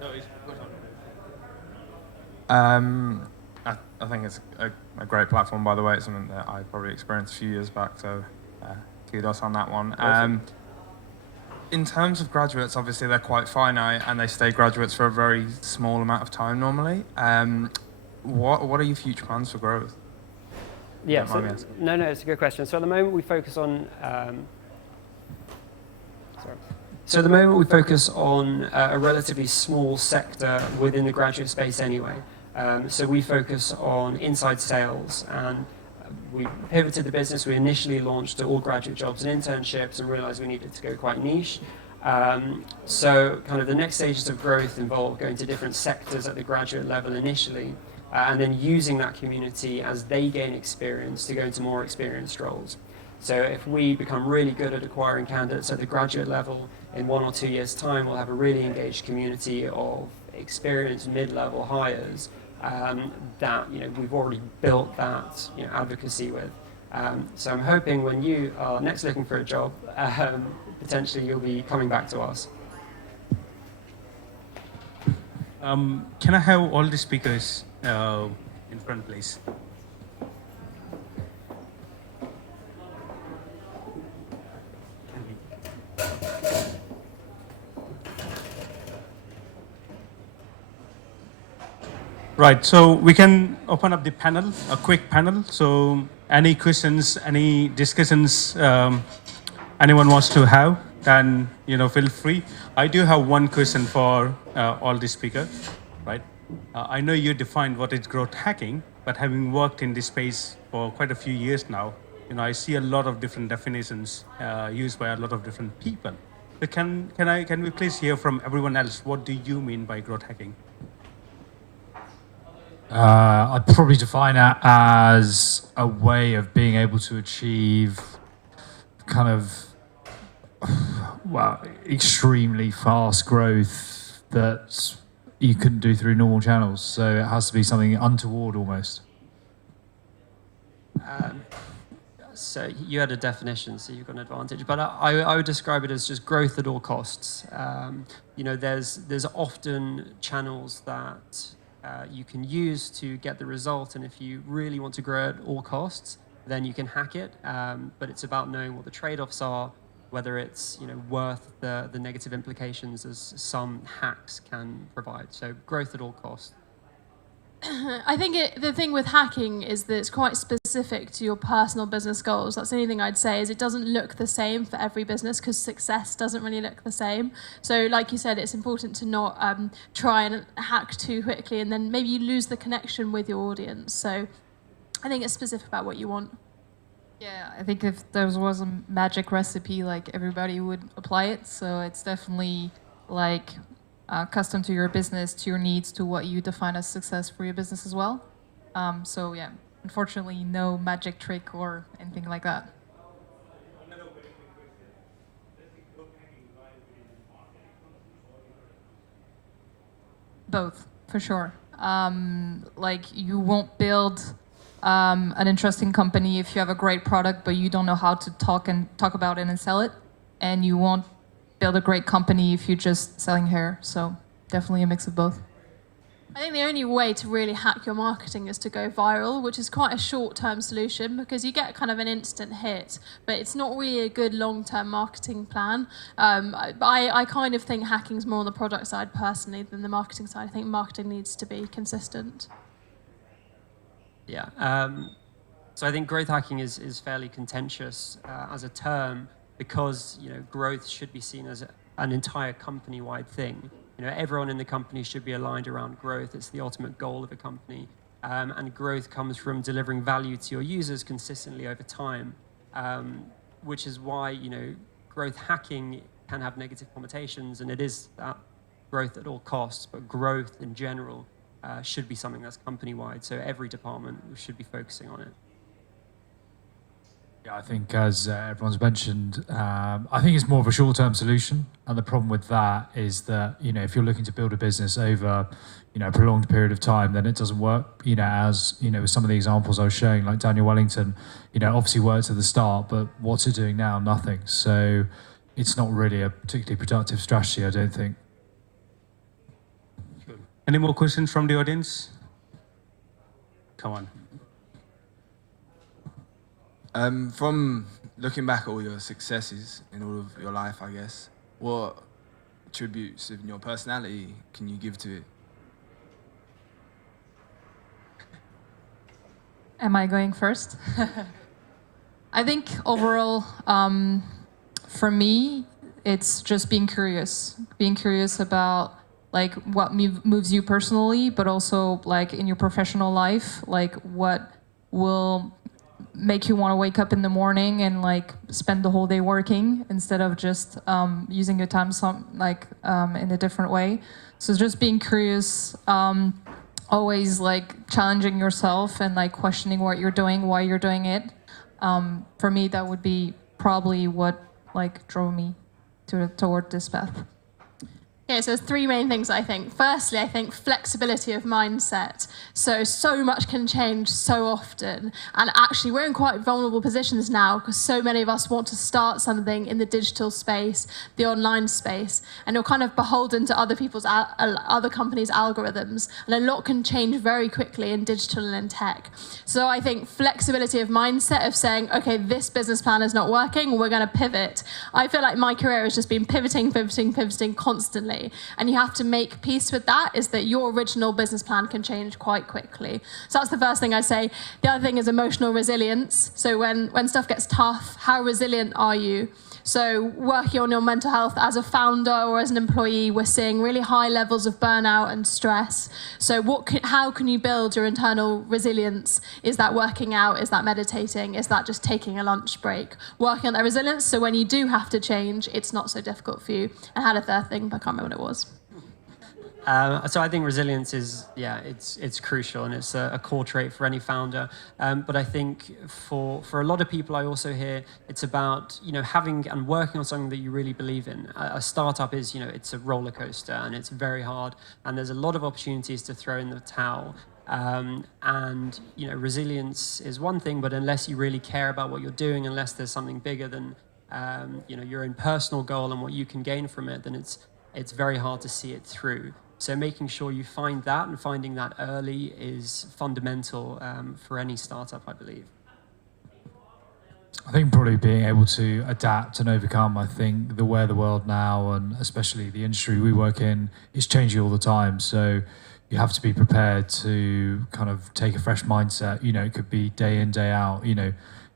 No, it's I think it's a great platform, by the way. It's something that I probably experienced a few years back, so kudos on that one. Awesome. In terms of graduates, obviously they're quite finite and they stay graduates for a very small amount of time normally. What are your future plans for growth? Yeah, Don't mind me asking. no, it's a good question. So at the moment we focus on, So at the moment we focus on a relatively small sector within the graduate space anyway. So we focus on inside sales, and we pivoted the business. We initially launched to all graduate jobs and internships and realized we needed to go quite niche. So kind of the next stages of growth involve going to different sectors at the graduate level initially, and then using that community as they gain experience to go into more experienced roles. So if we become really good at acquiring candidates at the graduate level, in 1 or 2 years' time, we'll have a really engaged community of experienced mid-level hires that we've already built that advocacy with. So I'm hoping when you are next looking for a job, potentially you'll be coming back to us. Can I have all the speakers in front, please? Right, so we can open up the panel, a quick panel. So any questions, any discussions anyone wants to have, then feel free. I do have one question for all the speakers, right? I know you defined what is growth hacking, but having worked in this space for quite a few years now, I see a lot of different definitions used by a lot of different people. So can we please hear from everyone else? What do you mean by growth hacking? I'd probably define that as a way of being able to achieve kind of, extremely fast growth that you couldn't do through normal channels. So it has to be something untoward almost. So you had a definition, so you've got an advantage. But I would describe it as just growth at all costs. There's often channels that you can use to get the result, and if you really want to grow at all costs, then you can hack it. But it's about knowing what the trade-offs are, whether it's worth the negative implications as some hacks can provide. So growth at all costs. I think the thing with hacking is that it's quite specific to your personal business goals. That's the only thing I'd say, is it doesn't look the same for every business because success doesn't really look the same. So like you said, it's important to not try and hack too quickly, and then maybe you lose the connection with your audience. So I think it's specific about what you want. Yeah, I think if there was a magic recipe, like everybody would apply it. So it's definitely like custom to your business, to your needs, to what you define as success for your business as well. So yeah, unfortunately, no magic trick or anything like that. Both, for sure. Like you won't build an interesting company if you have a great product, but you don't know how to talk about it and sell it. And you won't build a great company if you're just selling hair. So definitely a mix of both. I think the only way to really hack your marketing is to go viral, which is quite a short-term solution because you get kind of an instant hit, but it's not really a good long-term marketing plan. I kind of think hacking's more on the product side personally than the marketing side. I think marketing needs to be consistent. Yeah. So I think growth hacking is fairly contentious as a term. because growth should be seen as an entire company-wide thing. Everyone in the company should be aligned around growth. It's the ultimate goal of a company. And growth comes from delivering value to your users consistently over time, which is why, growth hacking can have negative connotations, and it is that growth at all costs, but growth in general should be something that's company-wide. So every department should be focusing on it. Yeah, I think as everyone's mentioned, I think it's more of a short-term solution. And the problem with that is that, if you're looking to build a business over, a prolonged period of time, then it doesn't work. As, with some of the examples I was showing, like Daniel Wellington, obviously worked at the start, but what's it doing now? Nothing. So it's not really a particularly productive strategy, I don't think. Any more questions from the audience? Come on. From looking back at all your successes in all of your life, I guess, what tributes in your personality can you give to it? Am I going first? I think overall, for me, it's just being curious about like what moves you personally, but also like in your professional life, like what will make you want to wake up in the morning and like spend the whole day working instead of just using your time in a different way. So just being curious, always like challenging yourself and like questioning what you're doing, why you're doing it. For me, that would be probably what like drove me toward this path. Okay, so there's three main things I think. Firstly, I think flexibility of mindset. So much can change so often. And actually, we're in quite vulnerable positions now because so many of us want to start something in the digital space, the online space, and you're kind of beholden to other companies' algorithms. And a lot can change very quickly in digital and in tech. So I think flexibility of mindset of saying, okay, this business plan is not working, we're going to pivot. I feel like my career has just been pivoting constantly. And you have to make peace with that, is that your original business plan can change quite quickly. So that's the first thing I say. The other thing is emotional resilience. So when stuff gets tough, how resilient are you? So working on your mental health as a founder or as an employee, we're seeing really high levels of burnout and stress. So how can you build your internal resilience? Is that working out? Is that meditating? Is that just taking a lunch break? Working on that resilience, so when you do have to change, it's not so difficult for you. And I had a third thing, but I can't remember what it was. So I think resilience is, it's crucial, and it's a core trait for any founder. But I think for a lot of people, I also hear it's about, having and working on something that you really believe in. A startup is, it's a roller coaster, and it's very hard, and there's a lot of opportunities to throw in the towel. And resilience is one thing, but unless you really care about what you're doing, unless there's something bigger than your own personal goal and what you can gain from it, then it's very hard to see it through. So making sure you find that, and finding that early, is fundamental for any startup, I believe. I think probably being able to adapt and overcome. I think the world now, and especially the industry we work in, is changing all the time. So you have to be prepared to kind of take a fresh mindset. It could be day in, day out.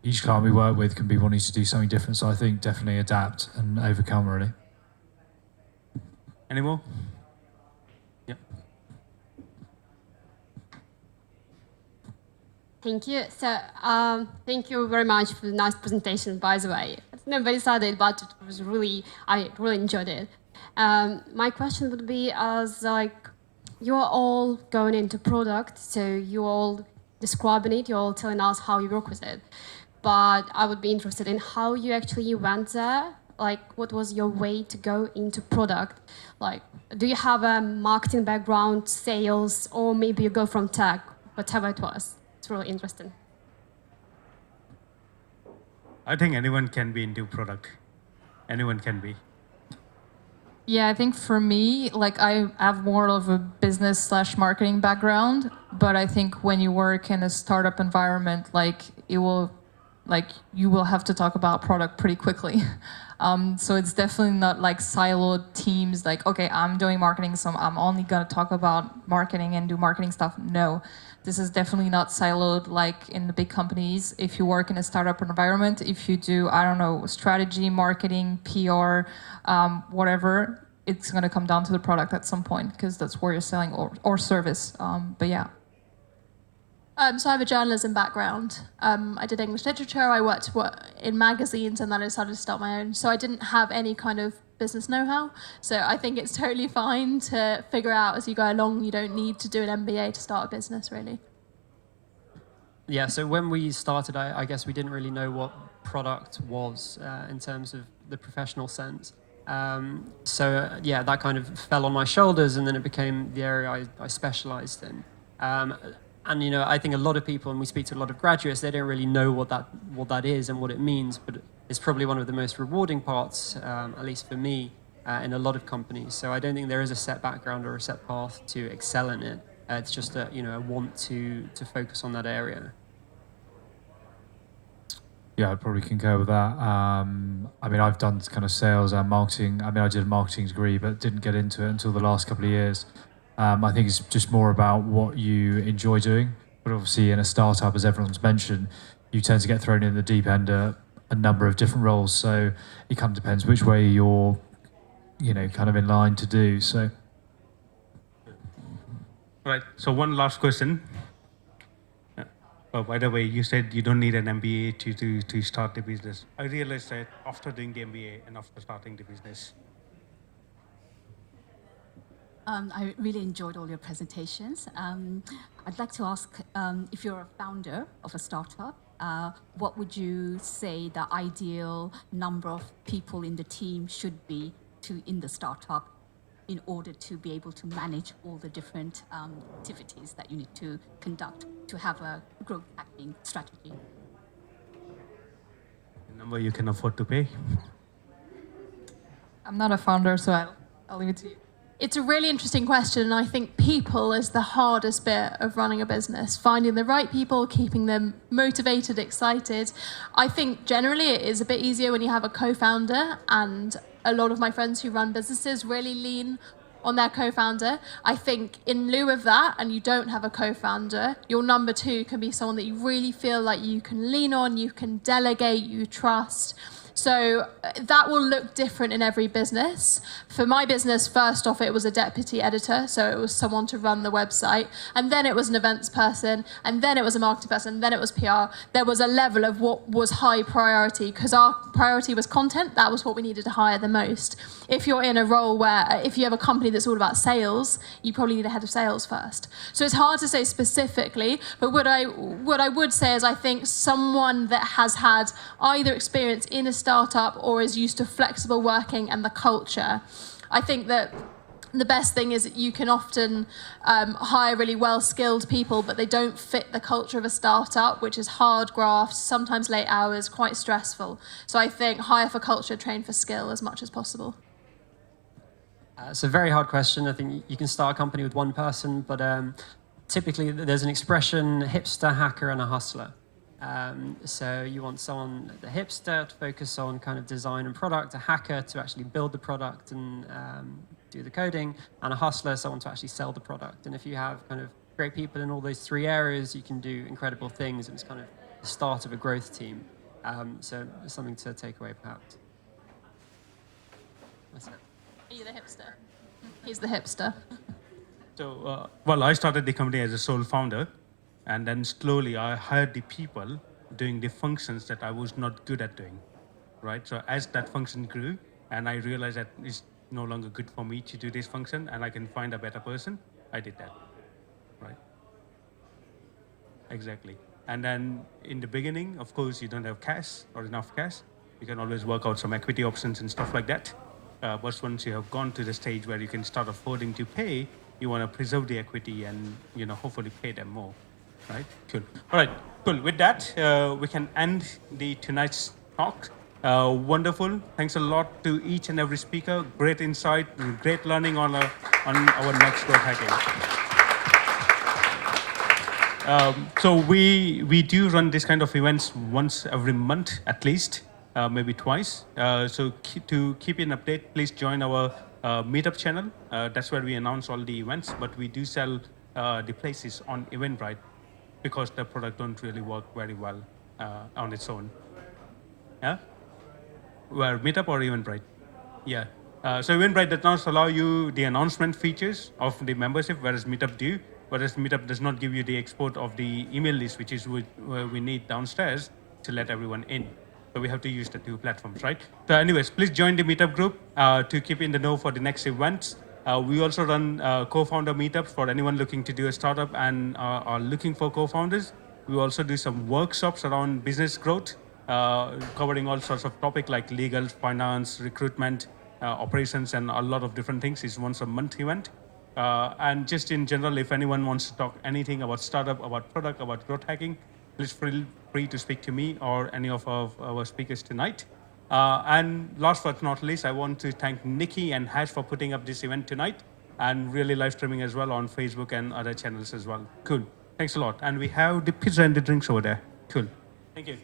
Each client we work with can be wanting to do something different. So I think definitely adapt and overcome, really. Any more? Yeah. Thank you. So, thank you very much for the nice presentation, by the way. Nobody started, but I really enjoyed it. My question would be, as you're all going into product, so you're all describing it, you're all telling us how you work with it. But I would be interested in how you actually went there. What was your way to go into product? Do you have a marketing background, sales, or maybe you go from tech, whatever it was? It's really interesting. I think anyone can be into product. Anyone can be. Yeah, I think for me, I have more of a business/marketing background, but I think when you work in a startup environment, you will have to talk about product pretty quickly. So it's definitely not siloed teams, okay, I'm doing marketing, so I'm only gonna talk about marketing and do marketing stuff. No, This is definitely not siloed like in the big companies. If you work in a startup environment, if you do, I don't know, strategy, marketing, PR, whatever, it's going to come down to the product at some point because that's where you're selling or service. But yeah. So I have a journalism background. I did English literature. I worked in magazines, and then I decided to start my own. So I didn't have any kind of business know-how. So I think it's totally fine to figure out as you go along. You don't need to do an MBA to start a business, really. Yeah, so when we started, I guess we didn't really know what product was in terms of the professional sense. Yeah, that kind of fell on my shoulders, and then it became the area I specialized in. And you know, I think a lot of people, and we speak to a lot of graduates, they don't really know what that is and what it means, but it's probably one of the most rewarding parts, at least for me, in a lot of companies. So I don't think there is a set background or a set path to excel in it. It's just a want to focus on that area. Yeah, I'd probably concur with that. I mean, I've done kind of sales and marketing. I mean, I did a marketing degree, but didn't get into it until the last couple of years. I think it's just more about what you enjoy doing. But obviously, in a startup, as everyone's mentioned, you tend to get thrown in the deep end a number of different roles. So it kind of depends which way you're, kind of in line to do. So. Right. So one last question. By the way, you said you don't need an MBA to start the business. I realized that after doing the MBA and after starting the business. I really enjoyed all your presentations. I'd like to ask, if you're a founder of a startup, what would you say the ideal number of people in the team should be in the startup in order to be able to manage all the different activities that you need to conduct to have a growth hacking strategy? The number you can afford to pay. I'm not a founder, so I'll leave it to you. It's a really interesting question, and I think people is the hardest bit of running a business. Finding the right people, keeping them motivated, excited. I think generally it is a bit easier when you have a co-founder, and a lot of my friends who run businesses really lean on their co-founder. I think in lieu of that, and you don't have a co-founder, your number two can be someone that you really feel like you can lean on, you can delegate, you trust. So that will look different in every business. For my business, first off, it was a deputy editor, so it was someone to run the website, and then it was an events person, and then it was a marketing person, and then it was PR. There was a level of what was high priority, because our priority was content. That was what we needed to hire the most. If you're in a role where, if you have a company that's all about sales, you probably need a head of sales first. So it's hard to say specifically, but what I would say is I think someone that has had either experience in a startup or is used to flexible working and the culture. I think that the best thing is that you can often hire really well-skilled people, but they don't fit the culture of a startup, which is hard graft, sometimes late hours, quite stressful. So I think hire for culture, train for skill as much as possible. It's a very hard question. I think you can start a company with one person, but typically there's an expression, hipster, hacker, and a hustler. So you want someone, the hipster, to focus on kind of design and product, a hacker to actually build the product and do the coding, and a hustler, someone to actually sell the product. And if you have kind of great people in all those three areas, you can do incredible things, and it's kind of the start of a growth team. So it's something to take away, perhaps. That's it. Are you the hipster? He's the hipster. So, well, I started the company as a sole founder. And then slowly I hired the people doing the functions that I was not good at doing, right? So as that function grew and I realized that it's no longer good for me to do this function and I can find a better person, I did that, right? Exactly. And then in the beginning, of course, you don't have cash or enough cash. You can always work out some equity options and stuff like that. But once you have gone to the stage where you can start affording to pay, you want to preserve the equity and, hopefully pay them more. Right, cool. All right, cool. With that, we can end tonight's talk. Wonderful. Thanks a lot to each and every speaker. Great insight, great learning on our next growth hacking. So we do run this kind of events once every month at least, maybe twice. So to keep an update, please join our meetup channel. That's where we announce all the events, but we do sell the places on Eventbrite. because the product don't really work very well on its own. Yeah? Where Meetup or Eventbrite? Yeah. So Eventbrite does not allow you the announcement features of the membership, whereas Meetup do. Whereas Meetup does not give you the export of the email list, which is where we need downstairs to let everyone in. So we have to use the two platforms, right? So anyways, please join the Meetup group to keep in the know for the next events. We also run co-founder meetups for anyone looking to do a startup and are looking for co-founders. We also do some workshops around business growth, covering all sorts of topics like legal, finance, recruitment, operations, and a lot of different things. It's once a month event. And just in general, if anyone wants to talk anything about startup, about product, about growth hacking, please feel free to speak to me or any of our speakers tonight. And last but not least, I want to thank Nikki and Hash for putting up this event tonight and really live streaming as well on Facebook and other channels as well. Cool. Thanks a lot. And we have the pizza and the drinks over there. Cool. Thank you.